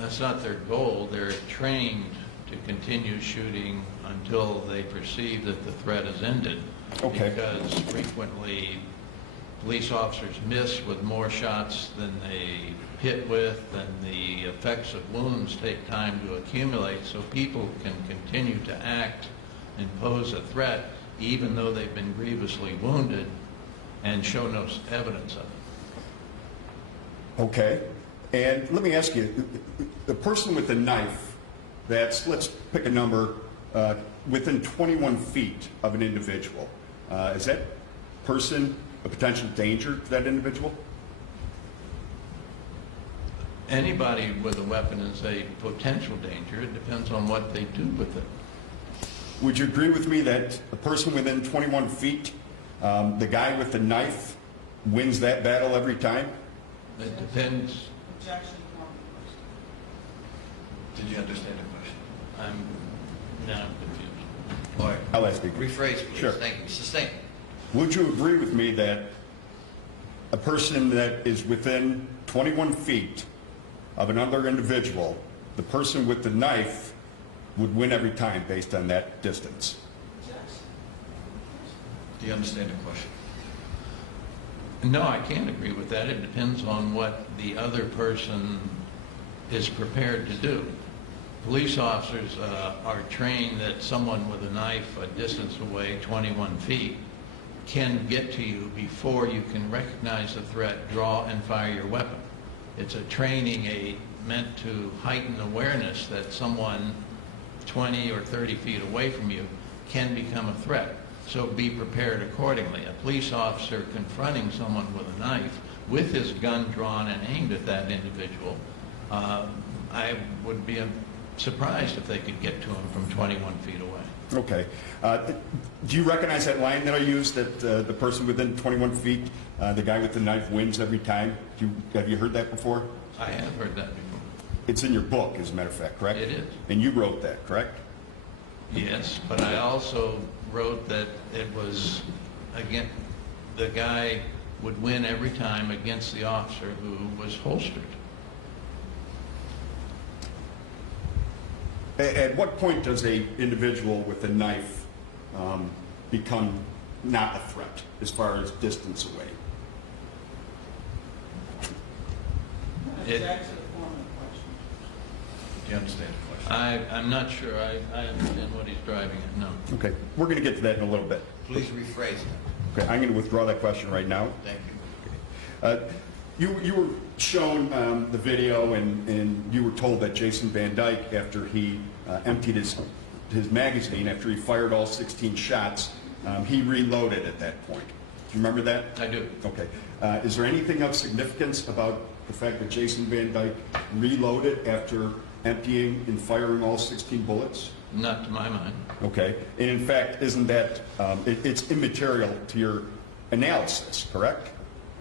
That's not their goal. They're trained to continue shooting until they perceive that the threat is ended. Okay. Because frequently, police officers miss with more shots than they hit with, and the effects of wounds take time to accumulate, so people can continue to act and pose a threat even though they've been grievously wounded and show no evidence of it. Okay. And let me ask you, the person with the knife that's, let's pick a number, within 21 feet of an individual, is that person a potential danger to that individual? Anybody with a weapon is a potential danger. It depends on what they do with it. Would you agree with me that the person within 21 feet, the guy with the knife, wins that battle every time? It depends. Objection. Did you understand the question? I'm now confused. All right. I'll ask you. Rephrase, please. Sure. Thank you. Sustained. Would you agree with me that a person that is within 21 feet of another individual, the person with the knife would win every time based on that distance? Do you understand the question? No, I can't agree with that. It depends on what the other person is prepared to do. Police officers are trained that someone with a knife a distance away, 21 feet, can get to you before you can recognize the threat, draw, and fire your weapon. It's a training aid meant to heighten awareness that someone 20 or 30 feet away from you can become a threat. So be prepared accordingly. A police officer confronting someone with a knife with his gun drawn and aimed at that individual, I would be surprised if they could get to him from 21 feet away. Okay. Do you recognize that line that I used, that the person within 21 feet, the guy with the knife wins every time? Have you heard that before? I have heard that before. It's in your book, as a matter of fact, correct? It is. And you wrote that, correct? Yes, but I also wrote that it was, again, the guy would win every time against the officer who was holstered. At what point does a individual with a knife become not a threat as far as distance away? It- That's actually a form of question. Do you understand the question? I'm not sure I understand what he's driving at, no. Okay, we're going to get to that in a little bit. Please rephrase it. Okay, I'm going to withdraw that question right now. Thank you. You were shown the video, and you were told that Jason Van Dyke, after he emptied his magazine, after he fired all 16 shots, he reloaded at that point. Do you remember that? I do. Okay. Is there anything of significance about the fact that Jason Van Dyke reloaded after emptying and firing all 16 bullets? Not to my mind. Okay. And in fact, isn't that, it's immaterial to your analysis, correct?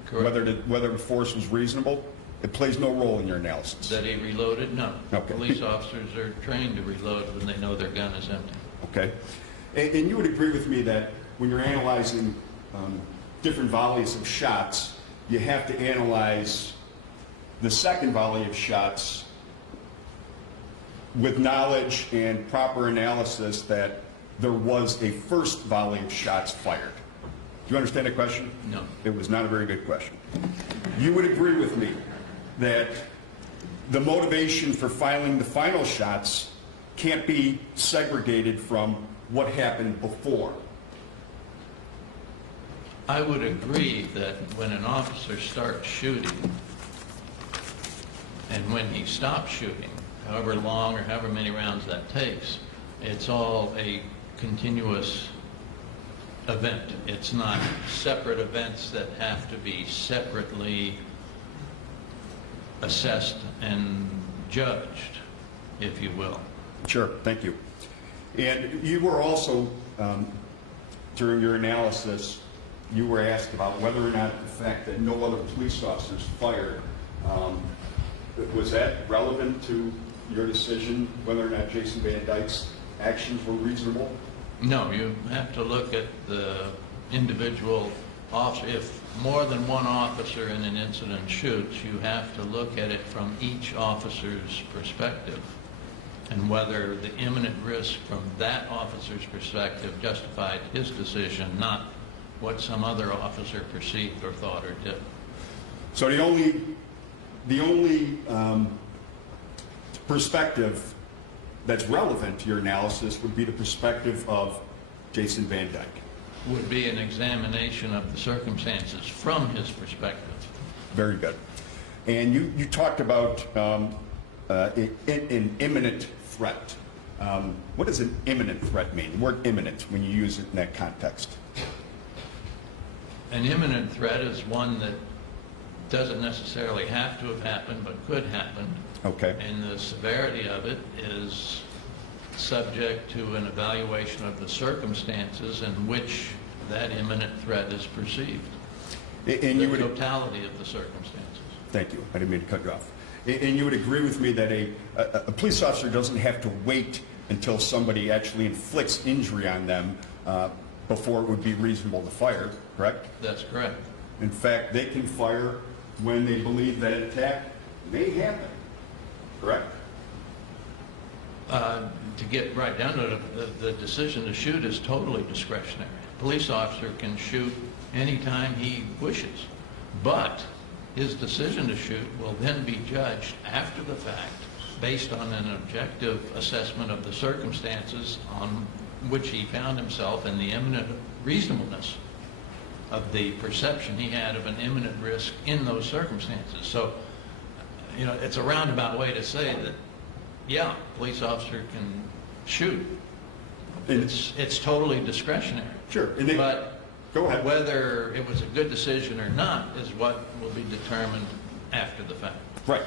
Correct. Whether the force was reasonable, it plays no role in your analysis. That he reloaded? No. Okay. Police officers are trained to reload when they know their gun is empty. Okay. And you would agree with me that when you're analyzing different volleys of shots, you have to analyze the second volley of shots with knowledge and proper analysis that there was a first volley of shots fired. Do you understand the question? No. It was not a very good question. You would agree with me that the motivation for firing the final shots can't be segregated from what happened before. I would agree that when an officer starts shooting and when he stops shooting, however long or however many rounds that takes, it's all a continuous event. It's not separate events that have to be separately assessed and judged, if you will. Sure, thank you. And you were also, during your analysis, you were asked about whether or not the fact that no other police officers fired, was that relevant to your decision whether or not Jason Van Dyke's actions were reasonable? No, you have to look at the individual officer. If more than one officer in an incident shoots, you have to look at it from each officer's perspective and whether the imminent risk from that officer's perspective justified his decision, not what some other officer perceived or thought or did. So the only perspective that's relevant to your analysis would be the perspective of Jason Van Dyke. Would be an examination of the circumstances from his perspective. Very good. And you talked about an imminent threat. What does an imminent threat mean? The word imminent, when you use it in that context. An imminent threat is one that doesn't necessarily have to have happened, but could happen. Okay. And the severity of it is subject to an evaluation of the circumstances in which that imminent threat is perceived. And the totality of the circumstances. Thank you. I didn't mean to cut you off. And you would agree with me that a police officer doesn't have to wait until somebody actually inflicts injury on them before it would be reasonable to fire, correct? That's correct. In fact, they can fire when they believe that attack may happen, correct? To get right down to it, the decision to shoot is totally discretionary. A police officer can shoot anytime he wishes, but his decision to shoot will then be judged after the fact based on an objective assessment of the circumstances on which he found himself and the imminent reasonableness of the perception he had of an imminent risk in those circumstances. So, you know, it's a roundabout way to say that, yeah, police officer can shoot. It's totally discretionary. Sure. But go ahead. whether it was a good decision or not is what will be determined after the fact. Right.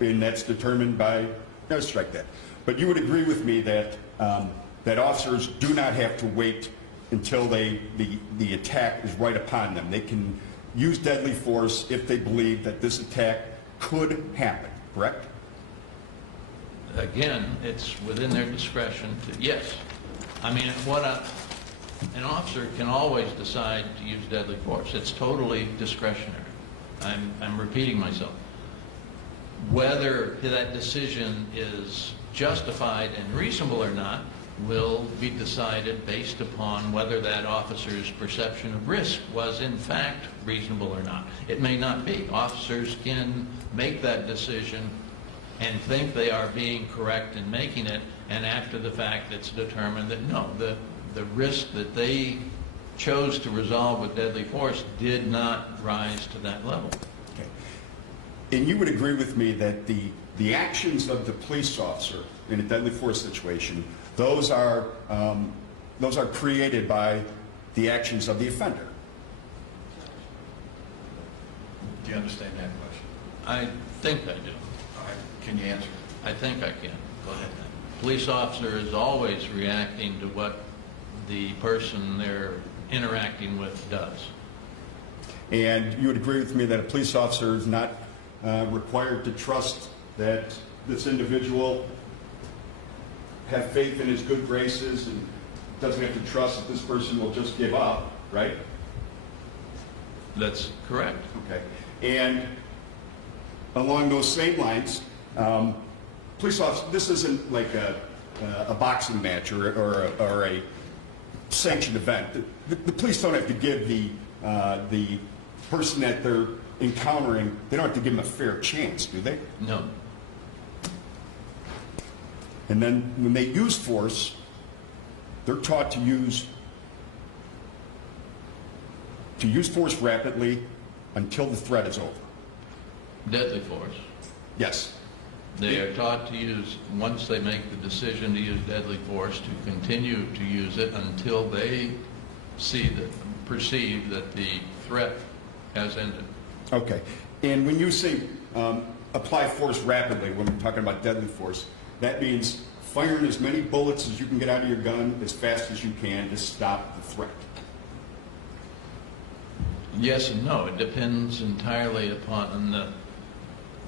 And that's determined by, no, strike that. But you would agree with me that that officers do not have to wait until the attack is right upon them. They can use deadly force if they believe that this attack could happen, correct? Again, it's within their discretion to, yes. I mean, an officer can always decide to use deadly force. It's totally discretionary. I'm repeating myself. Whether that decision is justified and reasonable or not will be decided based upon whether that officer's perception of risk was in fact reasonable or not. It may not be. Officers can make that decision and think they are being correct in making it, and after the fact it's determined that no, the risk that they chose to resolve with deadly force did not rise to that level. Okay. And you would agree with me that the actions of the police officer in a deadly force situation, those are created by the actions of the offender. Do you understand that question? I think I do. All right, can you answer? I think I can. Go ahead. Police officer is always reacting to what the person they're interacting with does. And you would agree with me that a police officer is not required to trust that this individual have faith in his good graces and doesn't have to trust that this person will just give up, right? That's correct. Okay. And along those same lines, police officer, this isn't like a boxing match or a sanctioned event. The police don't have to give the person that they're encountering, they don't have to give them a fair chance, do they? No. And then when they use force, they're taught to use force rapidly until the threat is over. Deadly force. Yes. They are taught to use, once they make the decision to use deadly force, to continue to use it until they perceive that the threat has ended. Okay. And when you say apply force rapidly, when we're talking about deadly force, that means firing as many bullets as you can get out of your gun as fast as you can to stop the threat. Yes and no. It depends entirely upon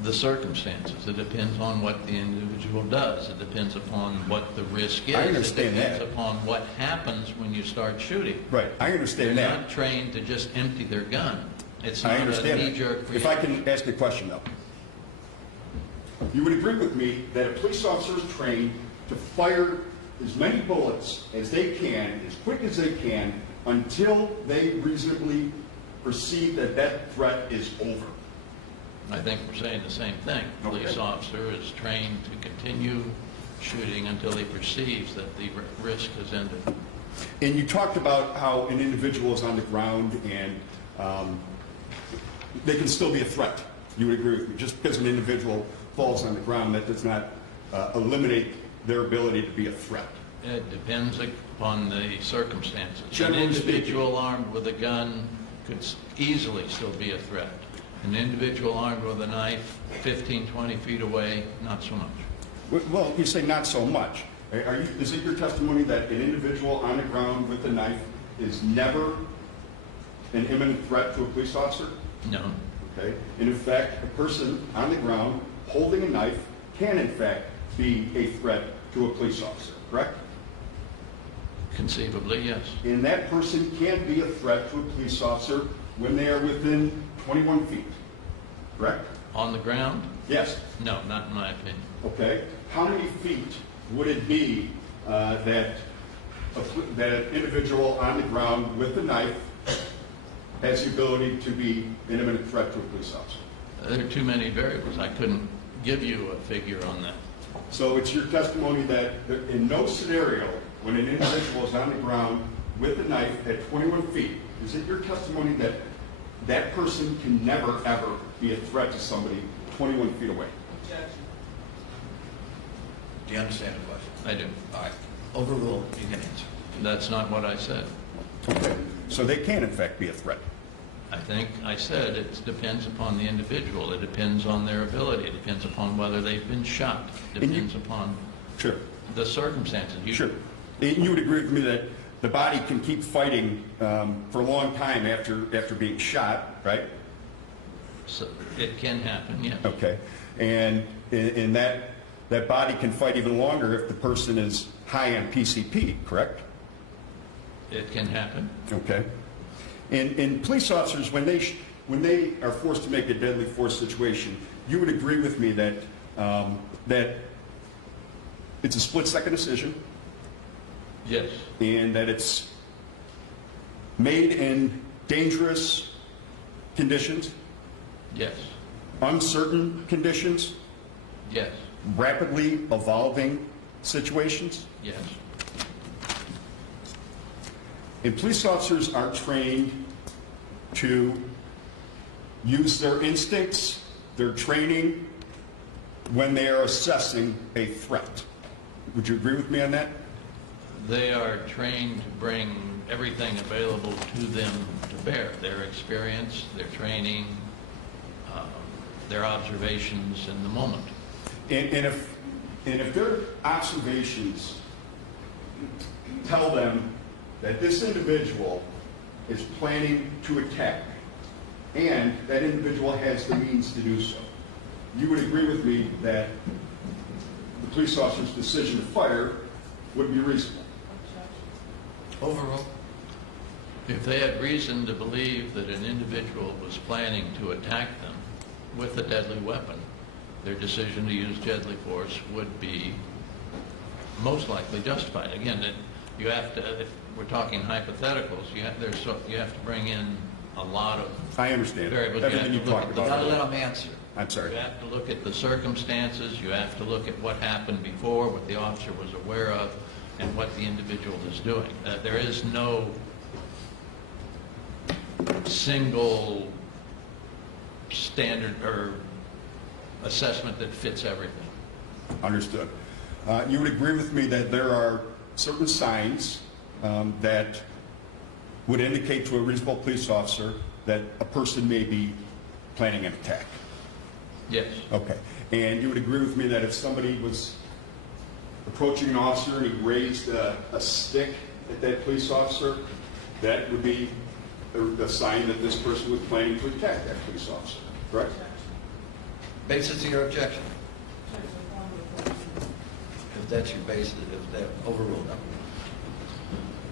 the circumstances. It depends on what the individual does. It depends upon what the risk is. I understand that. It depends upon what happens when you start shooting. Right. I understand They're that. not trained to just empty their gun. It's not I understand a that. knee-jerk reaction. If I can ask a question, though. You would agree with me that a police officer is trained to fire as many bullets as they can, as quick as they can, until they reasonably perceive that that threat is over. I think we're saying the same thing. A police officer is trained to continue shooting until he perceives that the risk has ended. And you talked about how an individual is on the ground and they can still be a threat. You would agree with me. Just because an individual falls on the ground, that does not eliminate their ability to be a threat. It depends upon the circumstances. Generally An individual armed with a gun could easily still be a threat. An individual armed with a knife 15, 20 feet away, not so much. Well, you say not so much. Is it your testimony that an individual on the ground with a knife is never an imminent threat to a police officer? No. Okay. And in fact, a person on the ground holding a knife can in fact be a threat to a police officer, correct? Conceivably, yes. And that person can be a threat to a police officer when they are within 21 feet, correct? On the ground? Yes. No, not in my opinion. Okay. How many feet would it be that an individual on the ground with a knife has the ability to be an imminent threat to a police officer? There are too many variables. I couldn't give you a figure on that. So it's your testimony that in no scenario when an individual is on the ground with a knife at 21 feet, is it your testimony that that person can never, ever be a threat to somebody 21 feet away? Objection. Do you understand the question? I do. All right. Overruled, you can answer. That's not what I said. Okay. So they can, in fact, be a threat. I think I said it depends upon the individual. It depends on their ability. It depends upon whether they've been shot. It depends upon Sure. the circumstances. Sure. And you would agree with me that the body can keep fighting for a long time after being shot, right? So it can happen, yes. Okay. And that body can fight even longer if the person is high on PCP, correct? It can happen. Okay. And police officers, when they are forced to make a deadly force situation, you would agree with me that that it's a split-second decision, Yes. and that it's made in dangerous conditions, Yes. uncertain conditions, Yes. rapidly evolving situations. Yes. And police officers are trained to use their instincts, their training, when they are assessing a threat. Would you agree with me on that? They are trained to bring everything available to them to bear. Their experience, their training, their observations in the moment. And if their observations tell them that this individual is planning to attack, and that individual has the means to do so, you would agree with me that the police officer's decision to fire would be reasonable. Overruled. If they had reason to believe that an individual was planning to attack them with a deadly weapon, their decision to use deadly force would be most likely justified. Again, you have to, if we're talking hypotheticals, you have to bring in a lot of I understand. variables. Everything you talked You gotta about. let them answer. I'm sorry. You have to look at the circumstances, you have to look at what happened before, what the officer was aware of, and what the individual is doing. There is no single standard or assessment that fits everything. Understood. You would agree with me that there are certain signs that would indicate to a reasonable police officer that a person may be planning an attack? Yes. Okay. And you would agree with me that if somebody was approaching an officer and he raised a stick at that police officer, that would be a sign that this person was planning to attack that police officer, correct? Basis of your objection. If that's your basis, if that overruled them.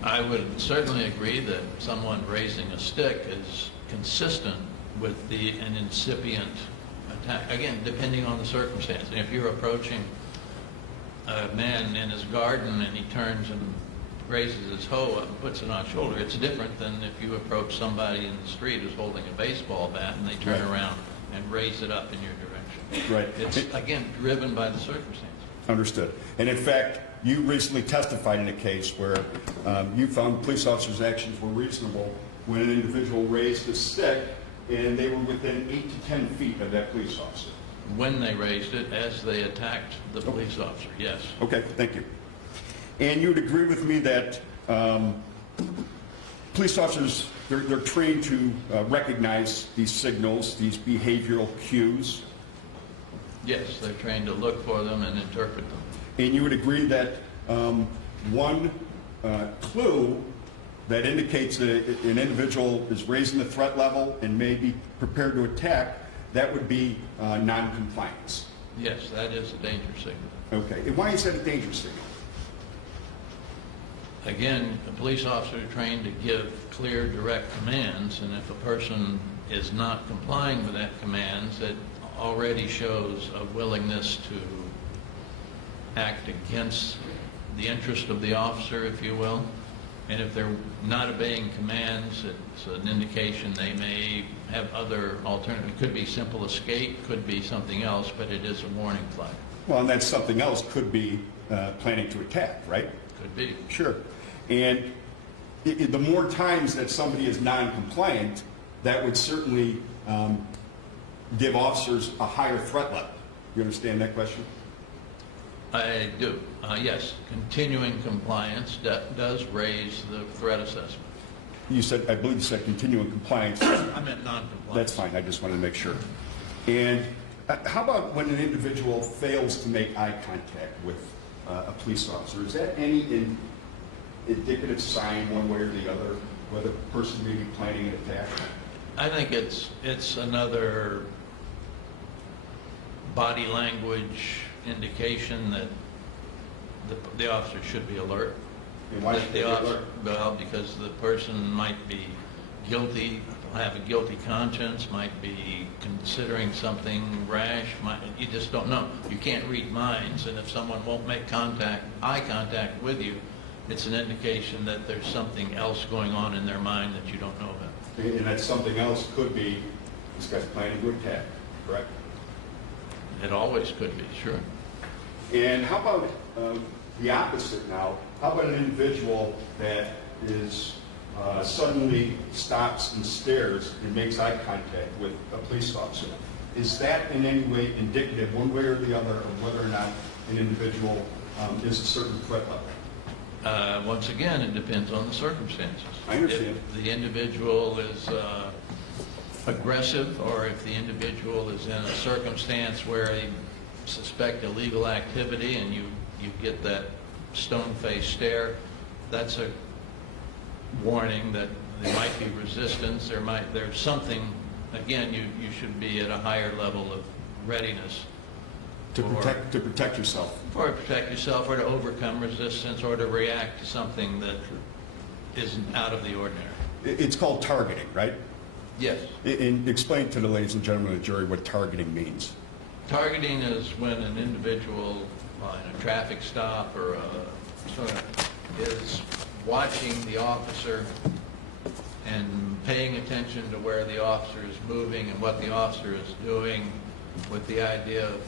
I would certainly agree that someone raising a stick is consistent with an incipient attack. Again, depending on the circumstance. And if you're approaching a man in his garden and he turns and raises his hoe up and puts it on his shoulder, it's different than if you approach somebody in the street who's holding a baseball bat and they turn Right. around and raise it up in your direction. Right. It's, again, driven by the circumstance. Understood. And in fact, you recently testified in a case where you found police officers' actions were reasonable when an individual raised a stick and they were within 8 to 10 feet of that police officer. When they raised it, as they attacked the police officer, yes. Okay, thank you. And you would agree with me that police officers, they're trained to recognize these signals, these behavioral cues, Yes, they're trained to look for them and interpret them. and you would agree that one clue that indicates that an individual is raising the threat level and may be prepared to attack, that would be non-compliance. Yes, that is a danger signal. Okay, and why is that a danger signal? Again, a police officer is trained to give clear, direct commands, and if a person is not complying with that commands, it already shows a willingness to act against the interest of the officer, if you will. And if they're not obeying commands, it's an indication they may have other alternatives. It could be simple escape, could be something else, but it is a warning flag. Well, and that something else could be planning to attack, right? Could be. Sure. And the more times that somebody is non-compliant, that would certainly give officers a higher threat level. You understand that question? I do. Yes, continuing compliance does raise the threat assessment. You said, I believe you said continuing compliance. I meant non-compliance. That's fine. I just wanted to make sure. And how about when an individual fails to make eye contact with a police officer? Is that any indicative sign one way or the other whether the person may be planning an attack? I think it's another body language indication that the officer should be alert. And why should they be alert? Well, because the person might be guilty, have a guilty conscience, might be considering something rash. You just don't know. You can't read minds, and if someone won't make eye contact with you, it's an indication that there's something else going on in their mind that you don't know about. And that something else could be this guy's planning to attack, correct? It always could be, sure. And how about the opposite now? How about an individual that is suddenly stops and stares and makes eye contact with a police officer? Is that in any way indicative, one way or the other, of whether or not an individual is a certain threat level? Once again, it depends on the circumstances. I understand. If the individual is aggressive, or if the individual is in a circumstance where they suspect illegal activity and you get that stone-faced stare, that's a warning that there might be resistance, there's something, again, you should be at a higher level of readiness. To protect yourself. Or to protect yourself, or to overcome resistance, or to react to something that isn't out of the ordinary. It's called targeting, right? Yes. And explain to the ladies and gentlemen of the jury what targeting means. Targeting is when an individual in a traffic stop or is watching the officer and paying attention to where the officer is moving and what the officer is doing, with the idea of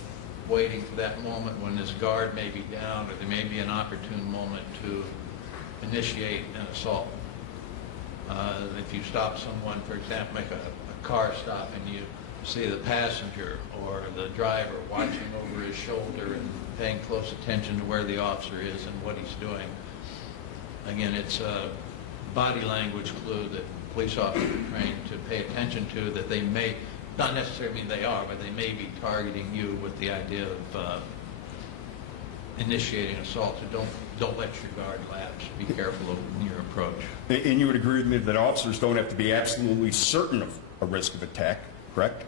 waiting for that moment when his guard may be down, or there may be an opportune moment to initiate an assault. If you stop someone, for example, make a car stop, and you see the passenger or the driver watching over his shoulder and paying close attention to where the officer is and what he's doing. Again, it's a body language clue that police officers are trained to pay attention to, that they may, not necessarily mean they are, but they may be targeting you with the idea of initiating assault. So don't let your guard lapse. Be careful in your approach. And you would agree with me that officers don't have to be absolutely certain of a risk of attack, correct?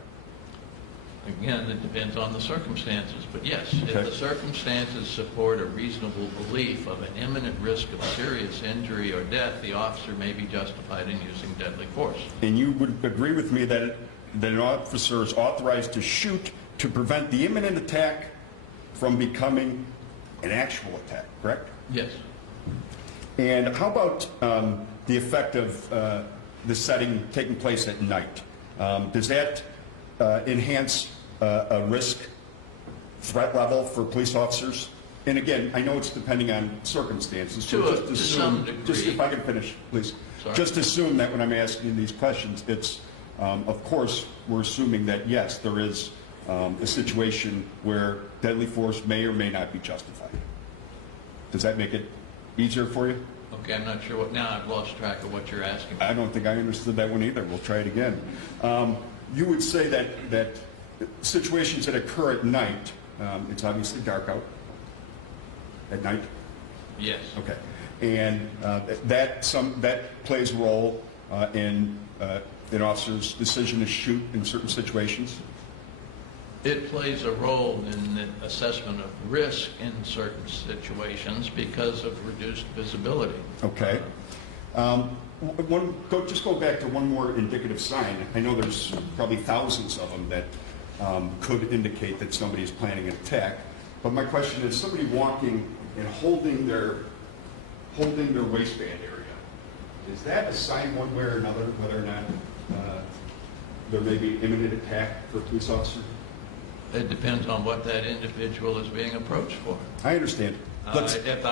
Again, it depends on the circumstances, but yes, Okay. if the circumstances support a reasonable belief of an imminent risk of serious injury or death, the officer may be justified in using deadly force. And you would agree with me that an officer is authorized to shoot to prevent the imminent attack from becoming an actual attack, correct? Yes. And how about the effect of the setting taking place at night? Does that enhance a risk threat level for police officers? And again, I know it's depending on circumstances. So just To assume, some degree. just if I can finish, please. Sorry. Just assume that when I'm asking these questions, it's, of course, we're assuming that, yes, there is a situation where deadly force may or may not be justified. Does that make it easier for you? Okay, I'm not sure what, now I've lost track of what you're asking. I don't think I understood that one either. We'll try it again. You would say that situations that occur at night, it's obviously dark out at night? Yes. Okay. And that plays a role in an officer's decision to shoot in certain situations? It plays a role in the assessment of risk in certain situations because of reduced visibility. Okay. Just go back to one more indicative sign. I know there's probably thousands of them that could indicate that somebody is planning an attack. But my question is, somebody walking and holding their waistband area, is that a sign one way or another whether or not there may be imminent attack for a police officer? It depends on what that individual is being approached for. I understand. If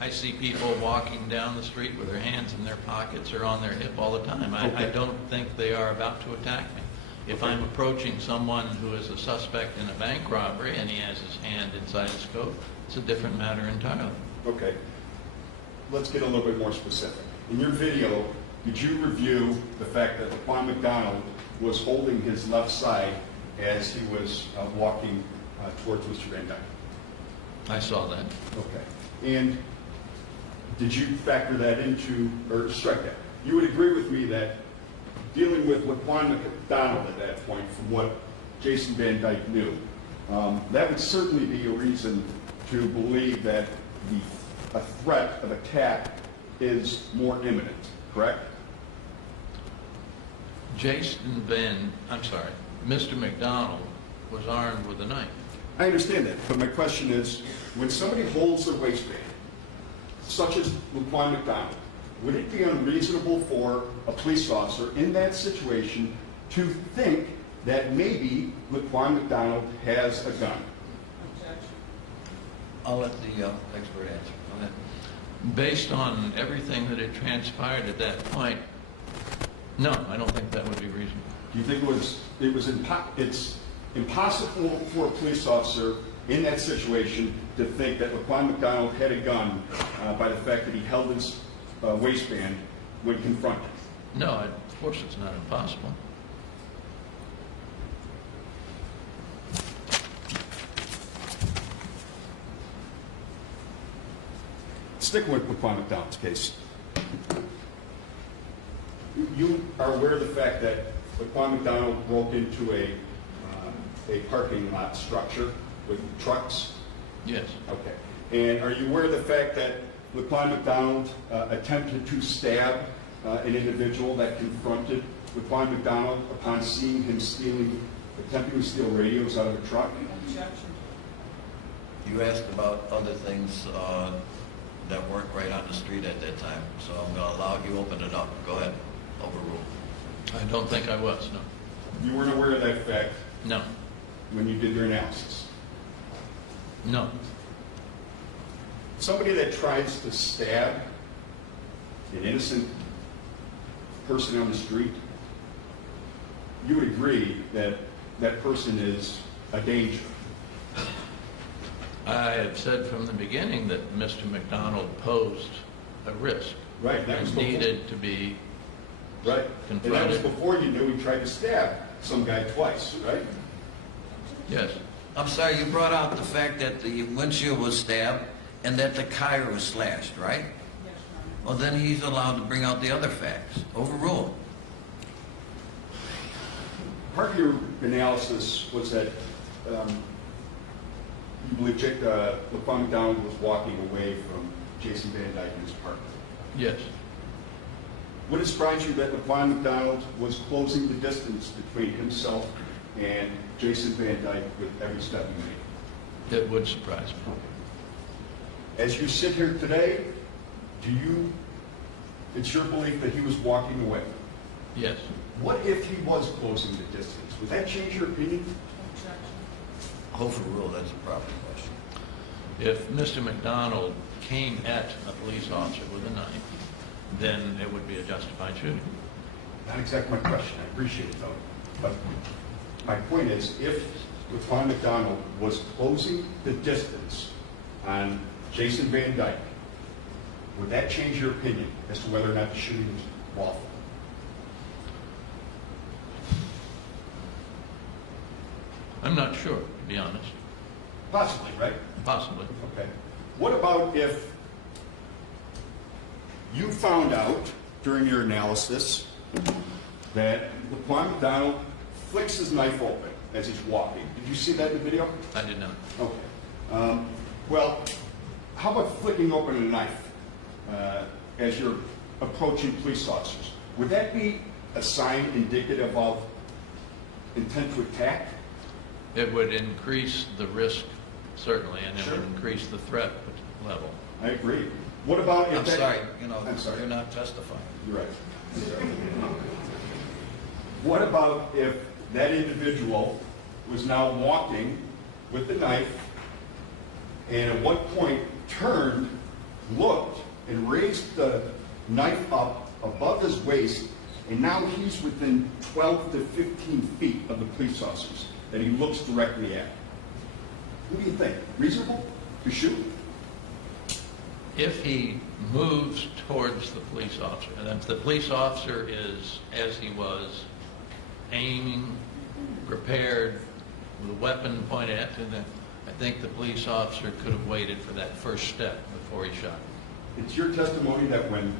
I see people walking down the street with their hands in their pockets or on their hip all the time, I Okay. don't think they are about to attack me. If Okay. I'm approaching someone who is a suspect in a bank robbery and he has his hand inside his coat, it's a different matter entirely. Okay. Let's get a little bit more specific. In your video, did you review the fact that Laquan McDonald was holding his left side as he was walking towards Mr. Van Dyke? I saw that. Okay. And did you factor that into, or strike that? You would agree with me that dealing with Laquan McDonald at that point, from what Jason Van Dyke knew, that would certainly be a reason to believe that a threat of attack is more imminent, correct? Mr. McDonald was armed with a knife. I understand that, but my question is, when somebody holds their waistband, such as Laquan McDonald, would it be unreasonable for a police officer in that situation to think that maybe Laquan McDonald has a gun? I'll let the expert answer. Go ahead. Based on everything that had transpired at that point, no, I don't think that would be reasonable. Do you think it's impossible for a police officer in that situation to think that Laquan McDonald had a gun by the fact that he held his waistband when confronted? No, of course it's not impossible. Sticking with Laquan McDonald's case, you are aware of the fact that Laquan McDonald broke into a parking lot structure with trucks? Yes. Okay. And are you aware of the fact that Laquan McDonald attempted to stab an individual that confronted Laquan McDonald upon seeing him attempting to steal radios out of a truck? You asked about other things that weren't right on the street at that time, so I'm going to allow you to open it up. Go ahead. Overrule. I don't think I was, no. You weren't aware of that fact No. when you did your analysis? No. Somebody that tries to stab an innocent person on the street, you would agree that that person is a danger. I have said from the beginning that Mr. McDonald posed a risk. Right, that was and before. needed to be Right. And that was confronted. before you knew he tried to stab some guy twice, right? Yes. I'm sorry, you brought out the fact that the windshield was stabbed and that the tire was slashed, right? Well, then he's allowed to bring out the other facts. Overrule. Part of your analysis was that you believe Laquan McDonald was walking away from Jason Van Dyke in his apartment. Yes. Would it surprise you that Laquan McDonald was closing the distance between himself and Jason Van Dyke with every step he made? It would surprise me. As you sit here today, it's your belief that he was walking away? Yes. What if he was closing the distance? Would that change your opinion? Overrule, that's a proper question. If Mr. McDonald came at a police officer with a knife, then it would be a justified shooting. Not exactly my question. I appreciate it, though. But my point is, if Laquan McDonald was closing the distance on Jason Van Dyke, would that change your opinion as to whether or not the shooting was lawful? I'm not sure, to be honest. Possibly, right? Possibly. Okay. What about if you found out during your analysis that Laquan McDonald flicks his knife open as he's walking? Did you see that in the video? I did not. Okay. Well, how about flicking open a knife as you're approaching police officers? Would that be a sign indicative of intent to attack? It would increase the risk, certainly, and it Sure. would increase the threat level. I agree. What about if I'm that... sorry, I'm sorry. you're not testifying. You're right. I'm sorry. What about if that individual was now walking with the knife and at one point turned, looked, and raised the knife up above his waist, and now he's within 12 to 15 feet of the police officers that he looks directly at. What do you think? Reasonable to shoot? If he moves towards the police officer, and if the police officer is, as he was, aiming, prepared, with a weapon pointed at him, I think the police officer could have waited for that first step before he shot. It's your testimony that when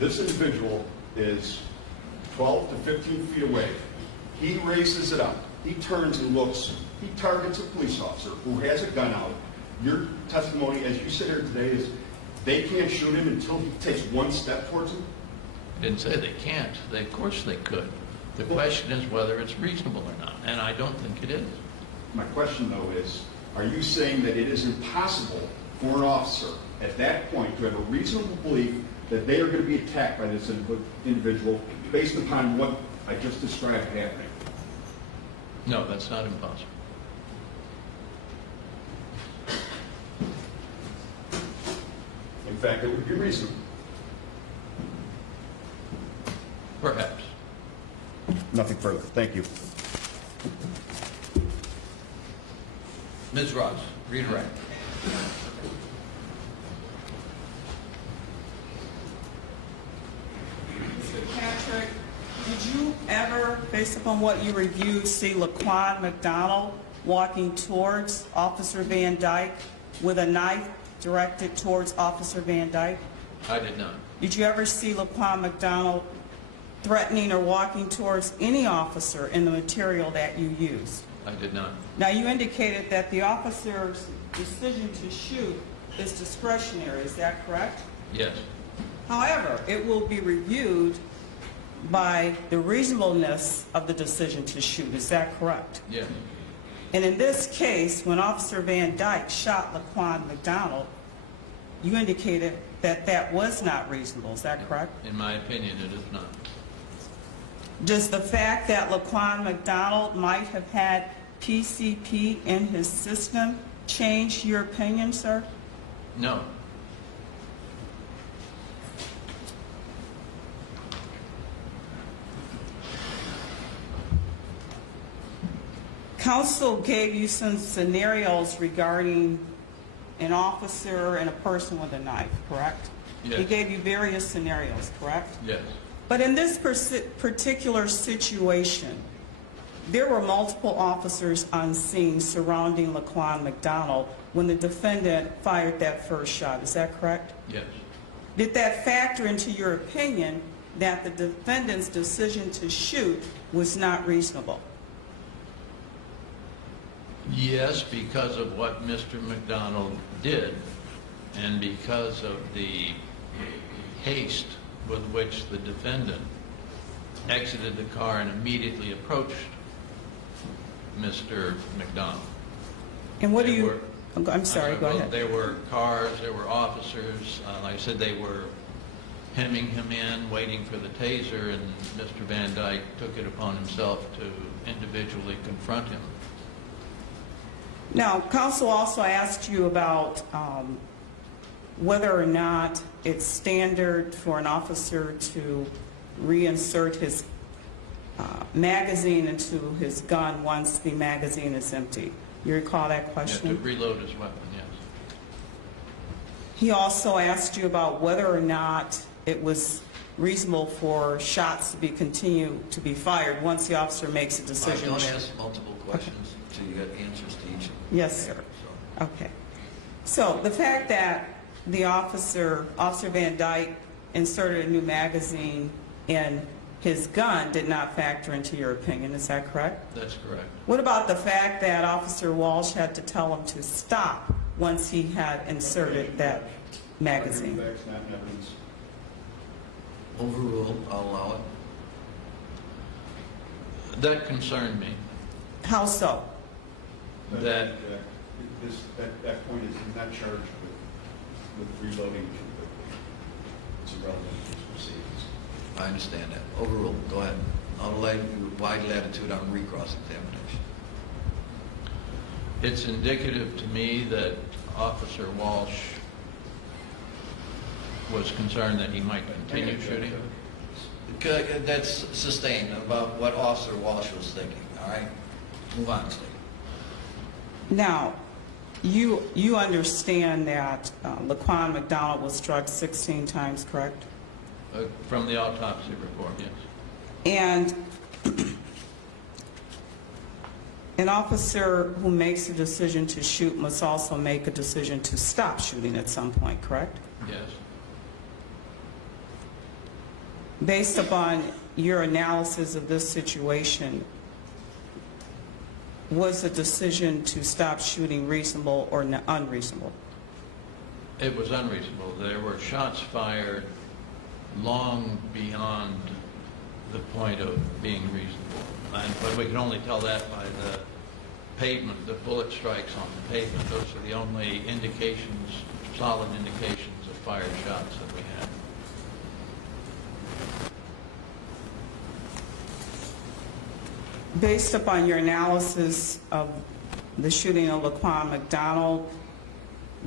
this individual is 12 to 15 feet away, he raises it up, he turns and looks, he targets a police officer who has a gun out. Your testimony, as you sit here today, is they can't shoot him until he takes one step towards him? I didn't say they can't. Of course they could. The question is whether it's reasonable or not, and I don't think it is. My question, though, is, are you saying that it is impossible for an officer at that point to have a reasonable belief that they are going to be attacked by this individual based upon what I just described happening? No, that's not impossible. In fact, it would be reasonable. Perhaps. Nothing further. Thank you. Ms. Ross, redirect. Mr. Patrick, did you ever, based upon what you reviewed, see Laquan McDonald walking towards Officer Van Dyke with a knife directed towards Officer Van Dyke? I did not. Did you ever see Laquan McDonald threatening or walking towards any officer in the material that you used? I did not. Now, you indicated that the officer's decision to shoot is discretionary. Is that correct? Yes. However, it will be reviewed by the reasonableness of the decision to shoot. Is that correct? Yes. And in this case, when Officer Van Dyke shot Laquan McDonald, you indicated that that was not reasonable. Is that correct? In my opinion, it is not. Does the fact that Laquan McDonald might have had PCP in his system change your opinion, sir? No. Counsel gave you some scenarios regarding an officer and a person with a knife, correct? Yes. He gave you various scenarios, correct? Yes. But in this particular situation, there were multiple officers on scene surrounding Laquan McDonald when the defendant fired that first shot. Is that correct? Yes. Did that factor into your opinion that the defendant's decision to shoot was not reasonable? Yes, because of what Mr. McDonald did and because of the haste with which the defendant exited the car and immediately approached Mr. McDonald. And what do They you... were- I'm sorry, go ahead. There were cars, there were officers. Like I said, they were hemming him in, waiting for the taser, and Mr. Van Dyke took it upon himself to individually confront him. Now, counsel also asked you about whether or not it's standard for an officer to reinsert his magazine into his gun once the magazine is empty. You recall that question? Yeah, to reload his weapon, yes. He also asked you about whether or not it was reasonable for shots to be continued to be fired once the officer makes a decision. Don't ask multiple questions until you get answers to each of them. Yes, sir. Okay. So the fact that the Officer Van Dyke, inserted a new magazine in his gun did not factor into your opinion. Is that correct? That's correct. What about the fact that Officer Walsh had to tell him to stop once he had inserted that magazine? Facts, not evidence. Overruled, I'll allow it. That concerned me. How so? That That point is not charged with reloading. It's irrelevant to his proceedings. I understand that. Overruled, go ahead. I'll allow you wide latitude on recross-examination. it's indicative to me that Officer Walsh was concerned that he might continue shooting? That's sustained about what Officer Walsh was thinking, all right? Move on, Steve. Now, you understand that Laquan McDonald was struck 16 times, correct? From the autopsy report, yes. And an officer who makes a decision to shoot must also make a decision to stop shooting at some point, correct? Yes. Based upon your analysis of this situation, was the decision to stop shooting reasonable or unreasonable? It was unreasonable. There were shots fired long beyond the point of being reasonable. But we can only tell that by the pavement, the bullet strikes on the pavement. Those are the only indications, solid indications of fired shots that we have. Based upon your analysis of the shooting of Laquan McDonald,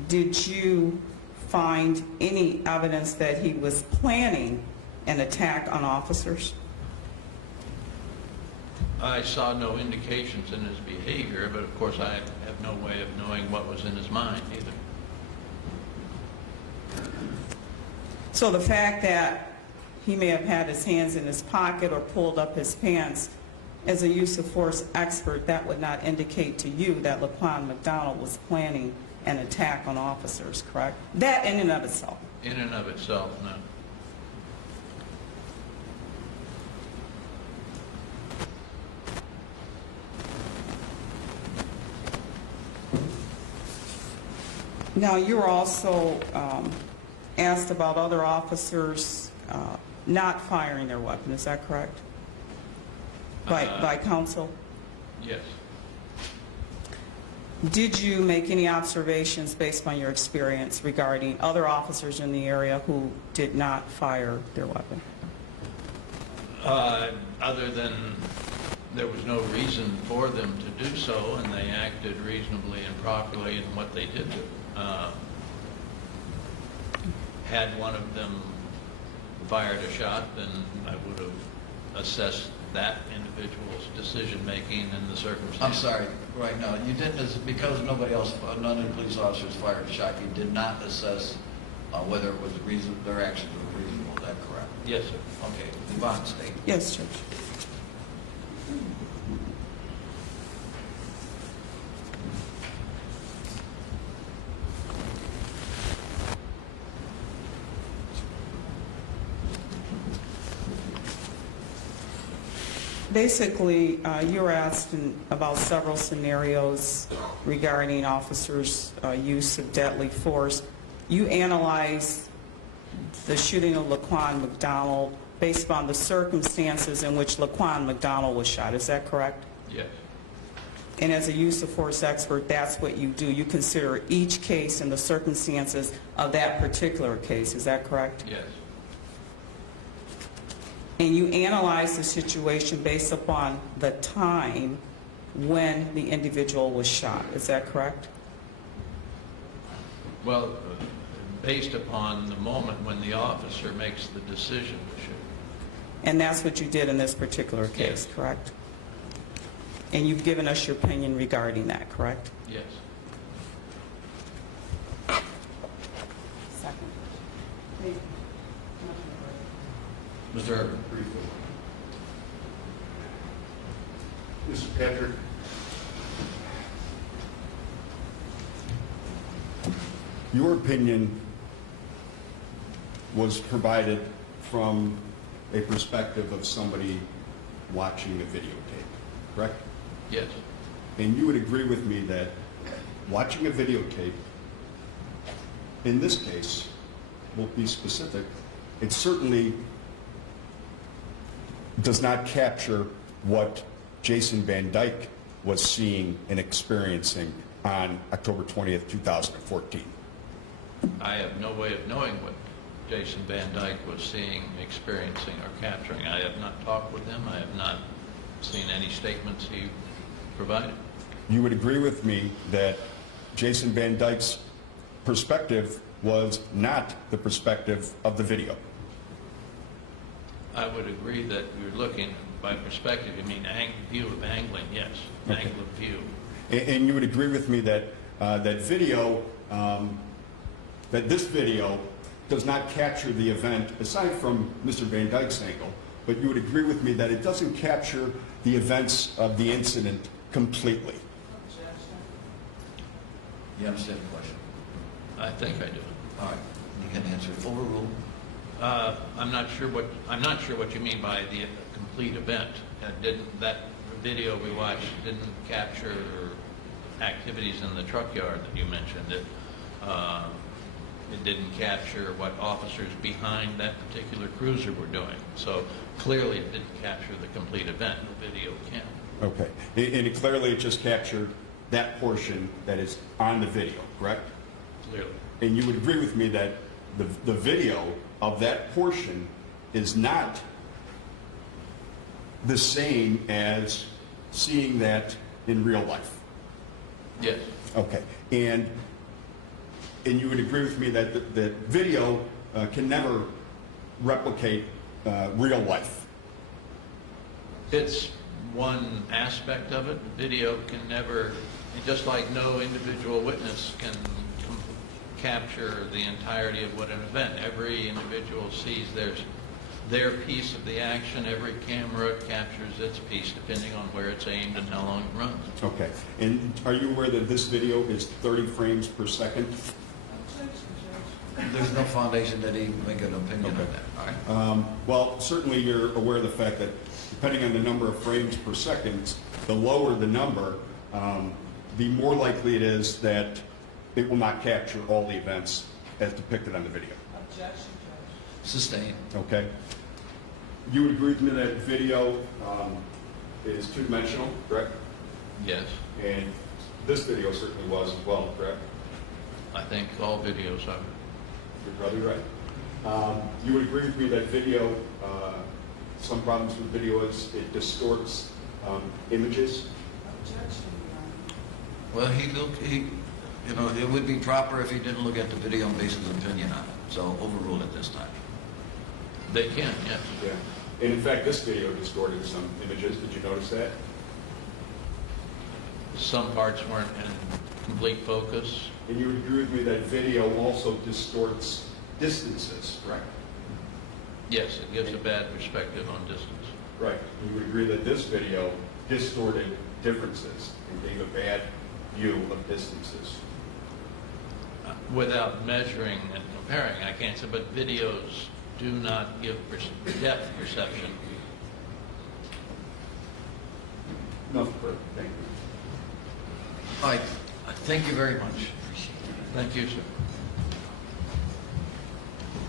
did you find any evidence that he was planning an attack on officers? I saw no indications in his behavior, but of course I have no way of knowing what was in his mind either. So the fact that he may have had his hands in his pocket or pulled up his pants, as a use of force expert, that would not indicate to you that Laquan McDonald was planning an attack on officers, correct? That in and of itself. In and of itself, no. Now, you were also asked about other officers not firing their weapon, is that correct? By counsel? Yes. Did you make any observations based on your experience regarding other officers in the area who did not fire their weapon? Other than there was no reason for them to do so, and they acted reasonably and properly in what they did do. Had one of them fired a shot, then I would have assessed that individual's decision-making and the circumstances. I'm sorry, right now, you didn't, because nobody else, none of the police officers fired a shot, you did not assess whether it was their actions were reasonable, is that correct? Yes, sir. Okay, move on, State. Yes, Judge. Basically, you were asked about several scenarios regarding officers' use of deadly force. You analyzed the shooting of Laquan McDonald based upon the circumstances in which Laquan McDonald was shot. Is that correct? Yes. And as a use of force expert, that's what you do. You consider each case and the circumstances of that particular case. Is that correct? Yes. And you analyze the situation based upon the time when the individual was shot. Is that correct? Well, based upon the moment when the officer makes the decision to shoot. And that's what you did in this particular case, Yes. correct? And you've given us your opinion regarding that, correct? Yes. Second. Mr. Urban. Briefly. Mr. Patrick, Your opinion was provided from a perspective of somebody watching a videotape, correct? Yes. And you would agree with me that watching a videotape, in this case, we'll be specific, it certainly does not capture what Jason Van Dyke was seeing and experiencing on October 20th, 2014. I have no way of knowing what Jason Van Dyke was seeing, experiencing, or capturing. I have not talked with him. I have not seen any statements he provided. You would agree with me that Jason Van Dyke's perspective was not the perspective of the video. I would agree that you're looking by perspective, you mean view of angling, yes, Okay. angle of view. And you would agree with me that that video, that this video does not capture the event, aside from Mr. Van Dyke's angle, but you would agree with me that it doesn't capture the events of the incident completely. You understand the question? I think I do. All right, you can answer it. Overruled. I'm not sure what you mean by the complete event. That video we watched didn't capture activities in the truck yard that you mentioned. It didn't capture what officers behind that particular cruiser were doing. So clearly it didn't capture the complete event. The video can. Okay. And it clearly just captured that portion that is on the video, correct? Clearly. And you would agree with me that the video of that portion is not the same as seeing that in real life? Yes. Okay. And you would agree with me that the video can never replicate real life? It's one aspect of it. Video can never, just like no individual witness can capture the entirety of what an event. Every individual sees their piece of the action. Every camera captures its piece depending on where it's aimed and how long it runs. Okay. And are you aware that this video is 30 frames per second? There's no foundation that he make an opinion on that, all right? Well, certainly you're aware of the fact that depending on the number of frames per second, the lower the number, the more likely it is that it will not capture all the events as depicted on the video. Objection, Sustained. Okay? You would agree with me that video is two-dimensional, correct? Yes. And this video certainly was as well, correct? I think all videos are. You're probably right. You would agree with me that video, some problems with video is it distorts images? Well, it would be proper if he didn't look at the video and base his opinion on it. So overrule it this time. They can, yes. Yeah. And in fact, this video distorted some images. Did you notice that? Some parts weren't in complete focus. And you would agree with me that video also distorts distances, correct? Yes, it gives a bad perspective on distance. Right. You would agree that this video distorted differences and gave a bad view of distances. Without measuring and comparing, I can't say, but videos do not give depth perception. No, further. Thank you. All right, thank you very much. Thank you, sir.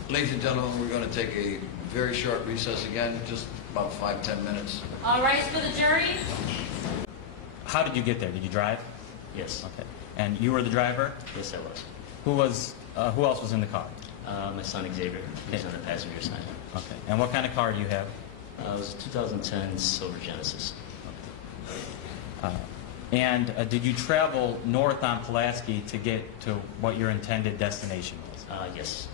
Ladies and gentlemen, we're going to take a very short recess again, just about 5-10 minutes. All right, for the jury. How did you get there? Did you drive? Yes. Okay. And you were the driver? Yes, I was. Who else was in the car? My son Xavier, who's on the passenger side. Okay. And what kind of car do you have? It was a 2010 Silver Genesis. And did you travel north on Pulaski to get to what your intended destination was? Yes.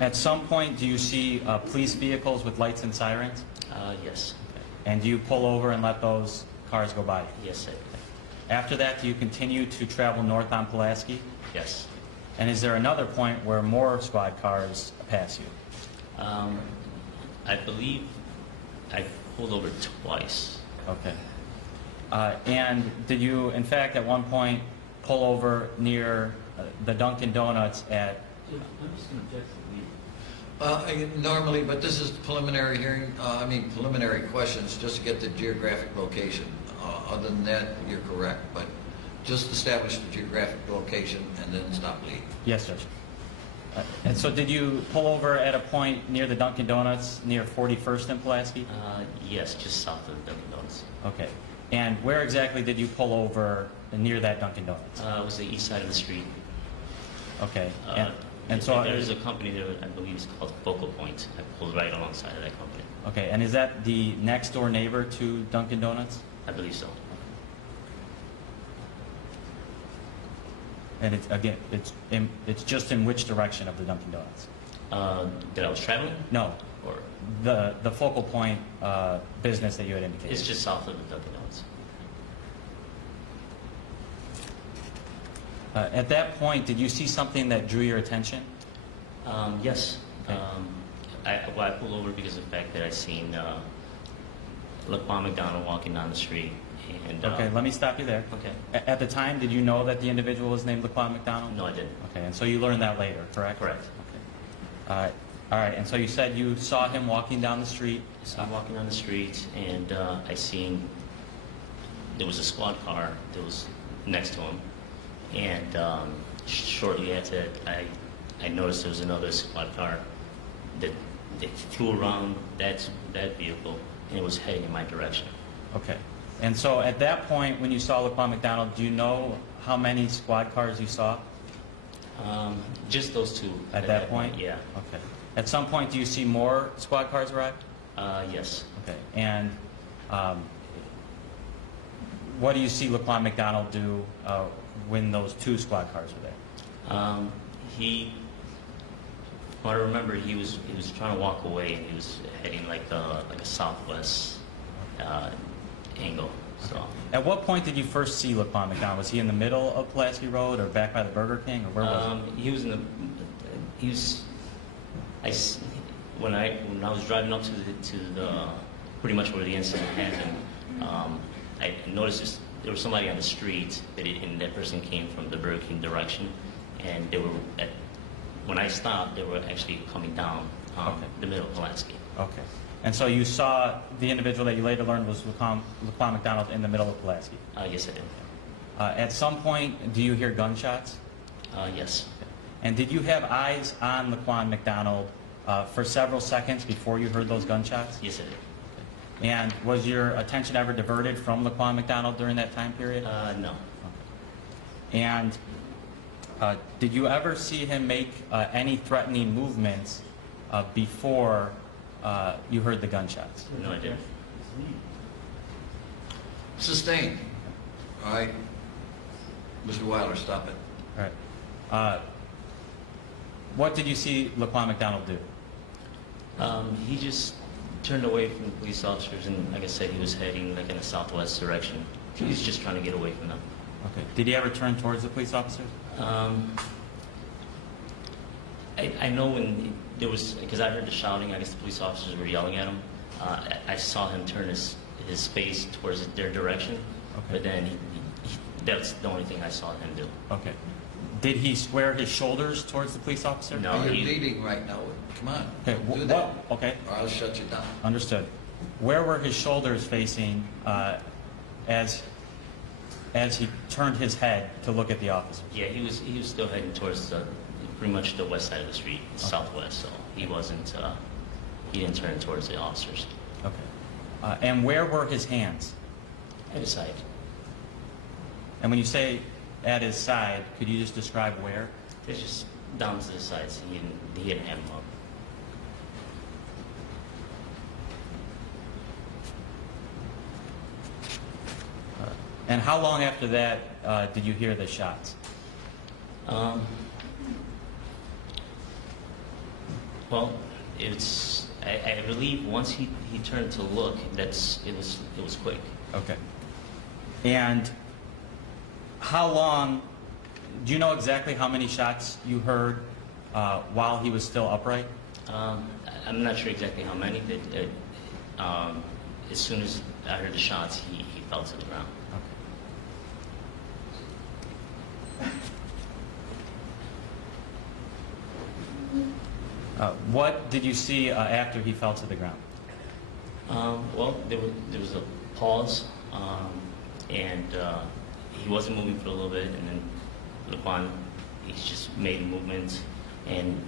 At some point, do you see police vehicles with lights and sirens? Yes. And do you pull over and let those cars go by you? Yes, I did. After that, do you continue to travel north on Pulaski? Yes. And is there another point where more squad cars pass you? I believe I pulled over twice. Okay. And did you, in fact, at one point pull over near the Dunkin' Donuts at... I'm just going to object to leave. Normally, but this is preliminary hearing, preliminary questions, just to get the geographic location. Other than that, you're correct, but just establish the geographic location and then stop leading. Yes, Judge. And so did you pull over at a point near the Dunkin' Donuts, near 41st and Pulaski? Yes, just south of Dunkin' Donuts. Okay. And where exactly did you pull over near that Dunkin' Donuts? It was the east side of the street. Okay. And so there's a company there, I believe it's called Focal Point. I pulled right alongside of that company. Okay. And is that the next door neighbor to Dunkin' Donuts? I believe so. And it's, again, it's just in which direction of the Dunkin' Donuts? That I was traveling? No, Or the focal point business that you had indicated. it's just south of the Dunkin' Donuts. At that point, did you see something that drew your attention? Yes. Okay. I pulled over because of the fact that I seen LaQuan McDonald walking down the street. And, Okay, let me stop you there. Okay. At the time, did you know that the individual was named Laquan McDonald? No, I didn't. Okay, and so you learned that later, correct? Correct. Okay. All right, and so you said you saw him walking down the street. So I'm walking down the street, and I seen there was a squad car that was next to him. And shortly after that, I noticed there was another squad car that flew around that vehicle, and it was heading in my direction. Okay. And so at that point, when you saw Laquan McDonald, do you know how many squad cars you saw? Just those two. At that point? Yeah. Okay. At some point, do you see more squad cars arrive? Yes. Okay. And what do you see Laquan McDonald do when those two squad cars were there? What I remember, he was trying to walk away, and he was heading like a southwest angle. So. At what point did you first see Laquan McDonald? Was he in the middle of Pulaski Road, or back by the Burger King, or where was he? He was in the. He was. When I was driving up to the pretty much where the incident happened, I noticed there was somebody on the street, and that person came from the Burger King direction, and they were when I stopped, they were actually coming down the middle of Pulaski. Okay. And so you saw the individual that you later learned was Laquan McDonald in the middle of Pulaski? Yes, I did. At some point, do you hear gunshots? Yes. And did you have eyes on Laquan McDonald for several seconds before you heard those gunshots? Yes, I did. And was your attention ever diverted from Laquan McDonald during that time period? No. Okay. And did you ever see him make any threatening movements before you heard the gunshots? No, I didn't. Sustained. All right. Mr. Weiler, stop it. All right. What did you see Laquan McDonald do? He just turned away from the police officers, and like I said, he was heading like in a southwest direction. He was just trying to get away from them. Okay. Did he ever turn towards the police officers? I know when there was, because I heard the shouting, I guess the police officers were yelling at him. I saw him turn his face towards their direction, Okay. but then that's the only thing I saw him do. Okay. Did he square his shoulders towards the police officer? No. You're he- bleeding right now. Come on. Okay. Do that. Okay. Or I'll shut you down. Understood. Where were his shoulders facing as he turned his head to look at the officers? Yeah, he was still heading towards pretty much the west side of the street, southwest. So he wasn't. He didn't turn towards the officers. Okay. And where were his hands? At his side. And when you say at his side, could you just describe where? It's just down to the sides. He didn't have them up. And how long after that did you hear the shots? Well, it's. I believe once he turned to look, it was quick. Okay. And how long? Do you know exactly how many shots you heard while he was still upright? I'm not sure exactly how many. But as soon as I heard the shots, he fell to the ground. What did you see after he fell to the ground? Well, there was a pause, and he wasn't moving for a little bit, and then Laquan, he just made a movement, and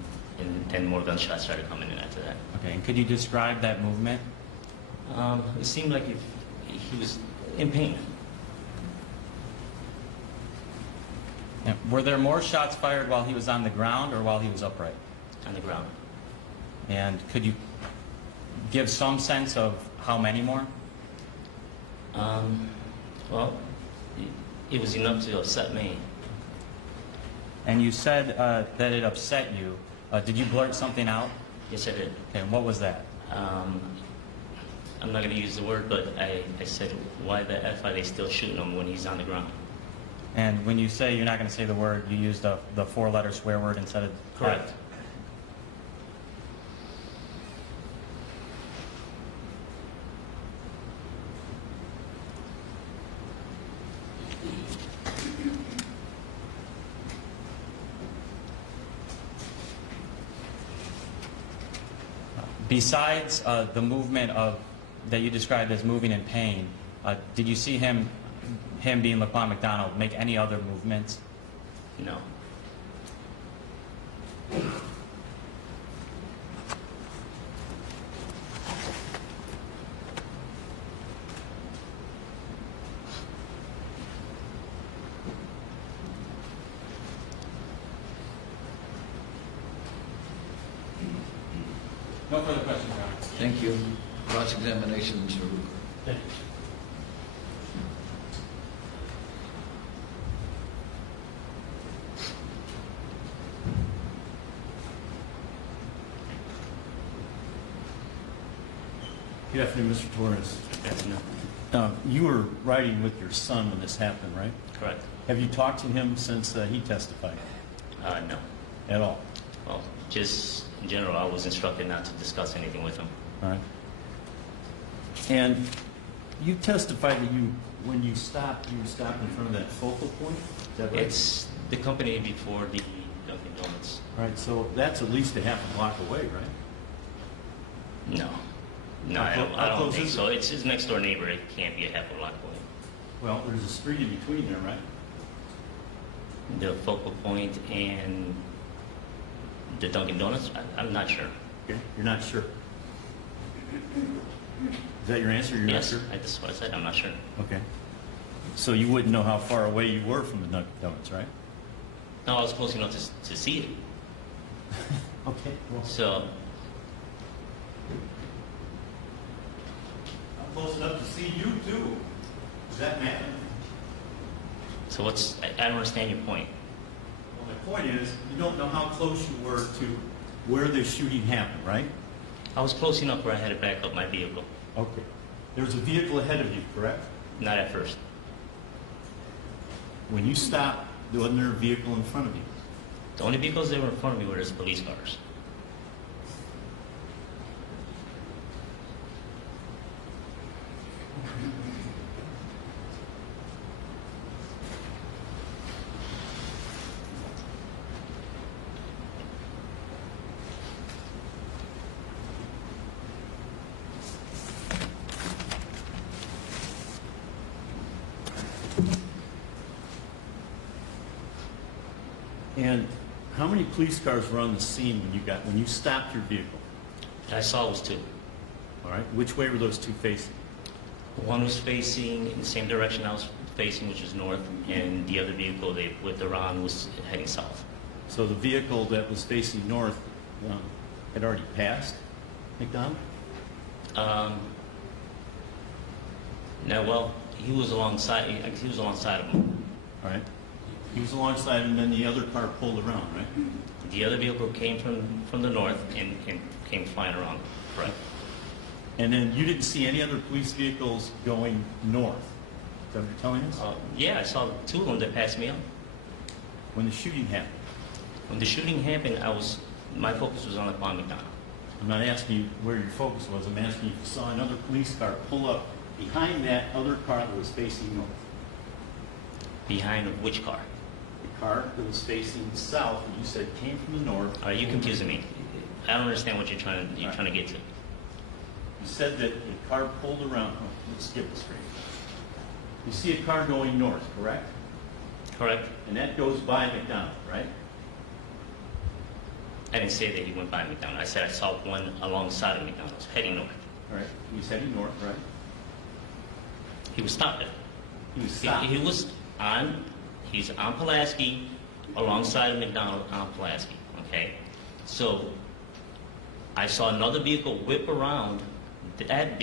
then more gunshots started coming in after that. Okay, and could you describe that movement? It seemed like he was in pain. Yeah. Were there more shots fired while he was on the ground or while he was upright? On the ground. And could you give some sense of how many more? Well, it was enough to upset me. And you said that it upset you. Did you blurt something out? Yes, I did. Okay, and what was that? I'm not going to use the word, but I said, why the F are they still shooting him when he's on the ground? And when you say you're not going to say the word, you used the 4-letter swear word instead of Correct. F. Besides the movement that you described as moving in pain, did you see him being Laquan McDonald make any other movements? No. No further questions, Your Honor. Thank you. Cross-examination, Mr. Ruger. Good afternoon, Mr. Torres. Good afternoon. You were riding with your son when this happened, right? Correct. Have you talked to him since he testified No. at all? Well, just in general, I was instructed not to discuss anything with him. All right. And you testified that when you stopped in front of that focal point? Is that right? It's the company before the Dunkin' Donuts. All right, so that's at least a half a block away, right? No. No, How I don't close think is so. It's his next door neighbor. It can't be a half a block away. Well, there's a street in between there, right? The focal point and the Dunkin' Donuts? I'm not sure. Okay, you're not sure. Is that your answer? You're Yes, not sure? that's what I said. I'm not sure. Okay. So you wouldn't know how far away you were from the Dunkin' Donuts, right? No, I was close enough to see it. Okay. Well, So, I'm close enough to see you too. Does that matter? so what's? I don't understand your point. Well, my point is, you don't know how close you were to where the shooting happened, right? I was close enough where I had to back up my vehicle. Okay. There's a vehicle ahead of you, correct? Not at first. When you stopped, wasn't there a vehicle in front of you? The only vehicles that were in front of me were just police cars. And how many police cars were on the scene when you stopped your vehicle? I saw it was two. All right. Which way were those two facing? One was facing in the same direction I was facing, which is north, and the other vehicle they whipped around was heading south. So the vehicle that was facing north had already passed McDonald? No, well, he was alongside. He was alongside of him. All right. He was alongside him, and then the other car pulled around, right? The other vehicle came from the north and came flying around. Correct. And then you didn't see any other police vehicles going north. Is that what you're telling us? Yeah, I saw two of them that passed me up. When the shooting happened? When the shooting happened, my focus was on Laquan McDonald. I'm not asking you where your focus was. I'm asking you if you saw another police car pull up behind that other car that was facing north. Behind which car? The car that was facing south, and you said came from the north. Are you confusing me? I don't understand what you're trying to get to. You said that the car pulled around. Oh, let's skip this straight. You see a car going north, correct? Correct. And that goes by McDonald, right? I didn't say that he went by McDonald. I said I saw one alongside of McDonald's, heading north. All right. He's heading north, right? He was stopped there. He was stopped. He's on Pulaski, alongside of McDonald on Pulaski, okay? So, I saw another vehicle whip around that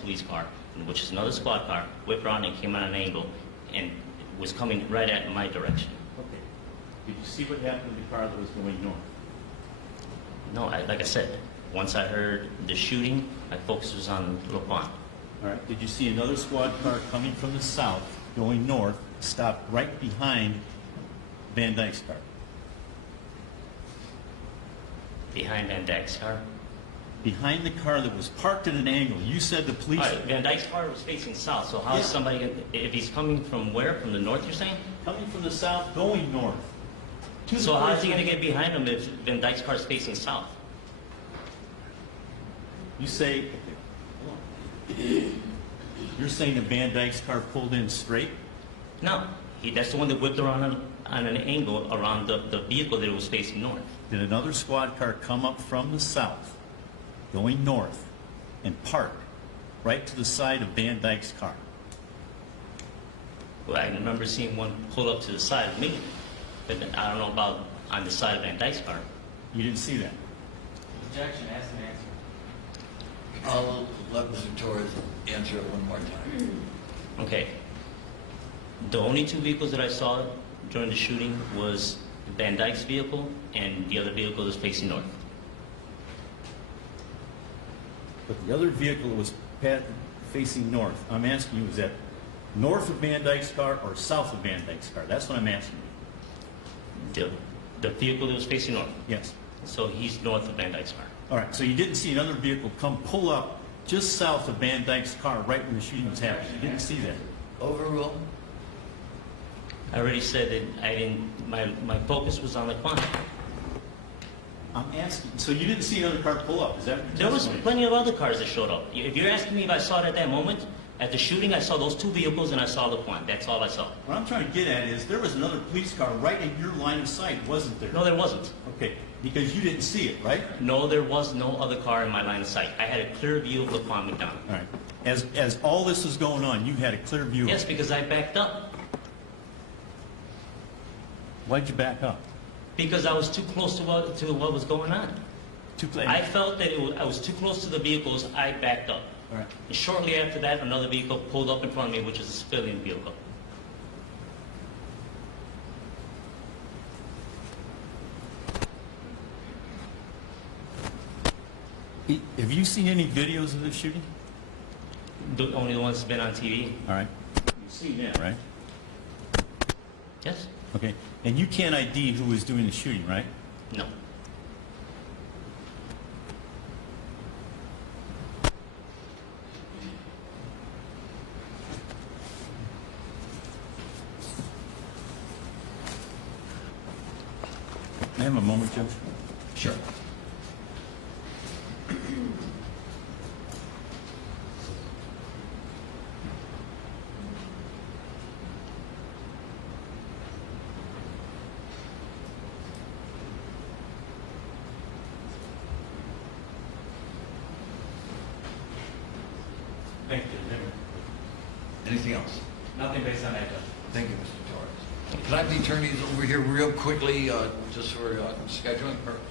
police car, which is another squad car, whip around and came at an angle and was coming right at my direction. Okay. Did you see what happened to the car that was going north? No, like I said, once I heard the shooting, my focus was on LaQuan. All right. Did you see another squad car coming from the south, going north, stop right behind Van Dyke's car? Behind Van Dyke's car? Behind the car that was parked at an angle. You said the police... All right, Van Dyke's car was facing south, so how is somebody, if he's coming from where? From the north, you're saying? Coming from the south, going north. So how is he going to get behind him if Van Dyke's car is facing south? You say... You're saying that Van Dyke's car pulled in straight? No, that's the one that whipped around on an angle around the vehicle that was facing north. Did another squad car come up from the south, going north, and park right to the side of Van Dyke's car? Well, I remember seeing one pull up to the side of me, but I don't know about on the side of Van Dyke's car. You didn't see that? Objection, ask an answer. I'll let Mr. Torres answer it one more time. Okay. The only two vehicles that I saw during the shooting was Van Dyke's vehicle and the other vehicle was facing north. But the other vehicle was facing north. I'm asking you, is that north of Van Dyke's car or south of Van Dyke's car? That's what I'm asking you. The vehicle that was facing north. Yes. So he's north of Van Dyke's car. All right, so you didn't see another vehicle come pull up just south of Van Dyke's car right when the shooting was happening. You didn't see that. Overrule? I already said that I didn't. My focus was on the quantity. I'm asking. So you didn't see another car pull up? Is that what you're There was testifying? plenty of other cars that showed up. If you're asking me if I saw it at that moment, at the shooting, I saw those two vehicles and I saw the quant. That's all I saw. What I'm trying to get at is there was another police car right in your line of sight, wasn't there? No, there wasn't. Okay, because you didn't see it, right? No, there was no other car in my line of sight. I had a clear view of LaQuan McDonald. All right. As all this was going on, you had a clear view of Yes, it. because I backed up. Why'd you back up? Because I was too close to what was going on. I felt that I was too close to the vehicles. I backed up. All right. And shortly after that, another vehicle pulled up in front of me, which is a civilian vehicle. Have you seen any videos of this shooting? The only ones that's been on TV. All right. You've seen that, right? Yes? Okay. And you can't ID who was doing the shooting, right? No. May I have a moment, Judge? Sure. Thank you. Anything else? Nothing based on that, Judge. Thank you, Mr. Torres. Can I have the attorneys over here real quickly, just for scheduling purposes?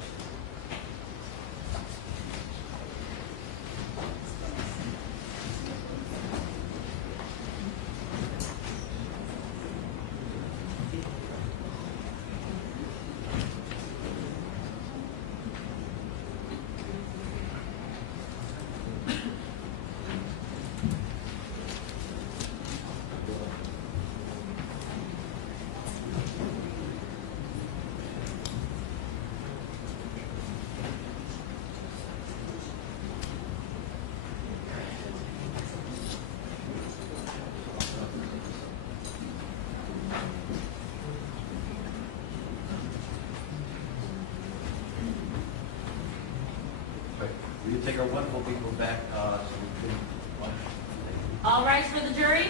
Will you take our wonderful people back so we can... All rise for the jury.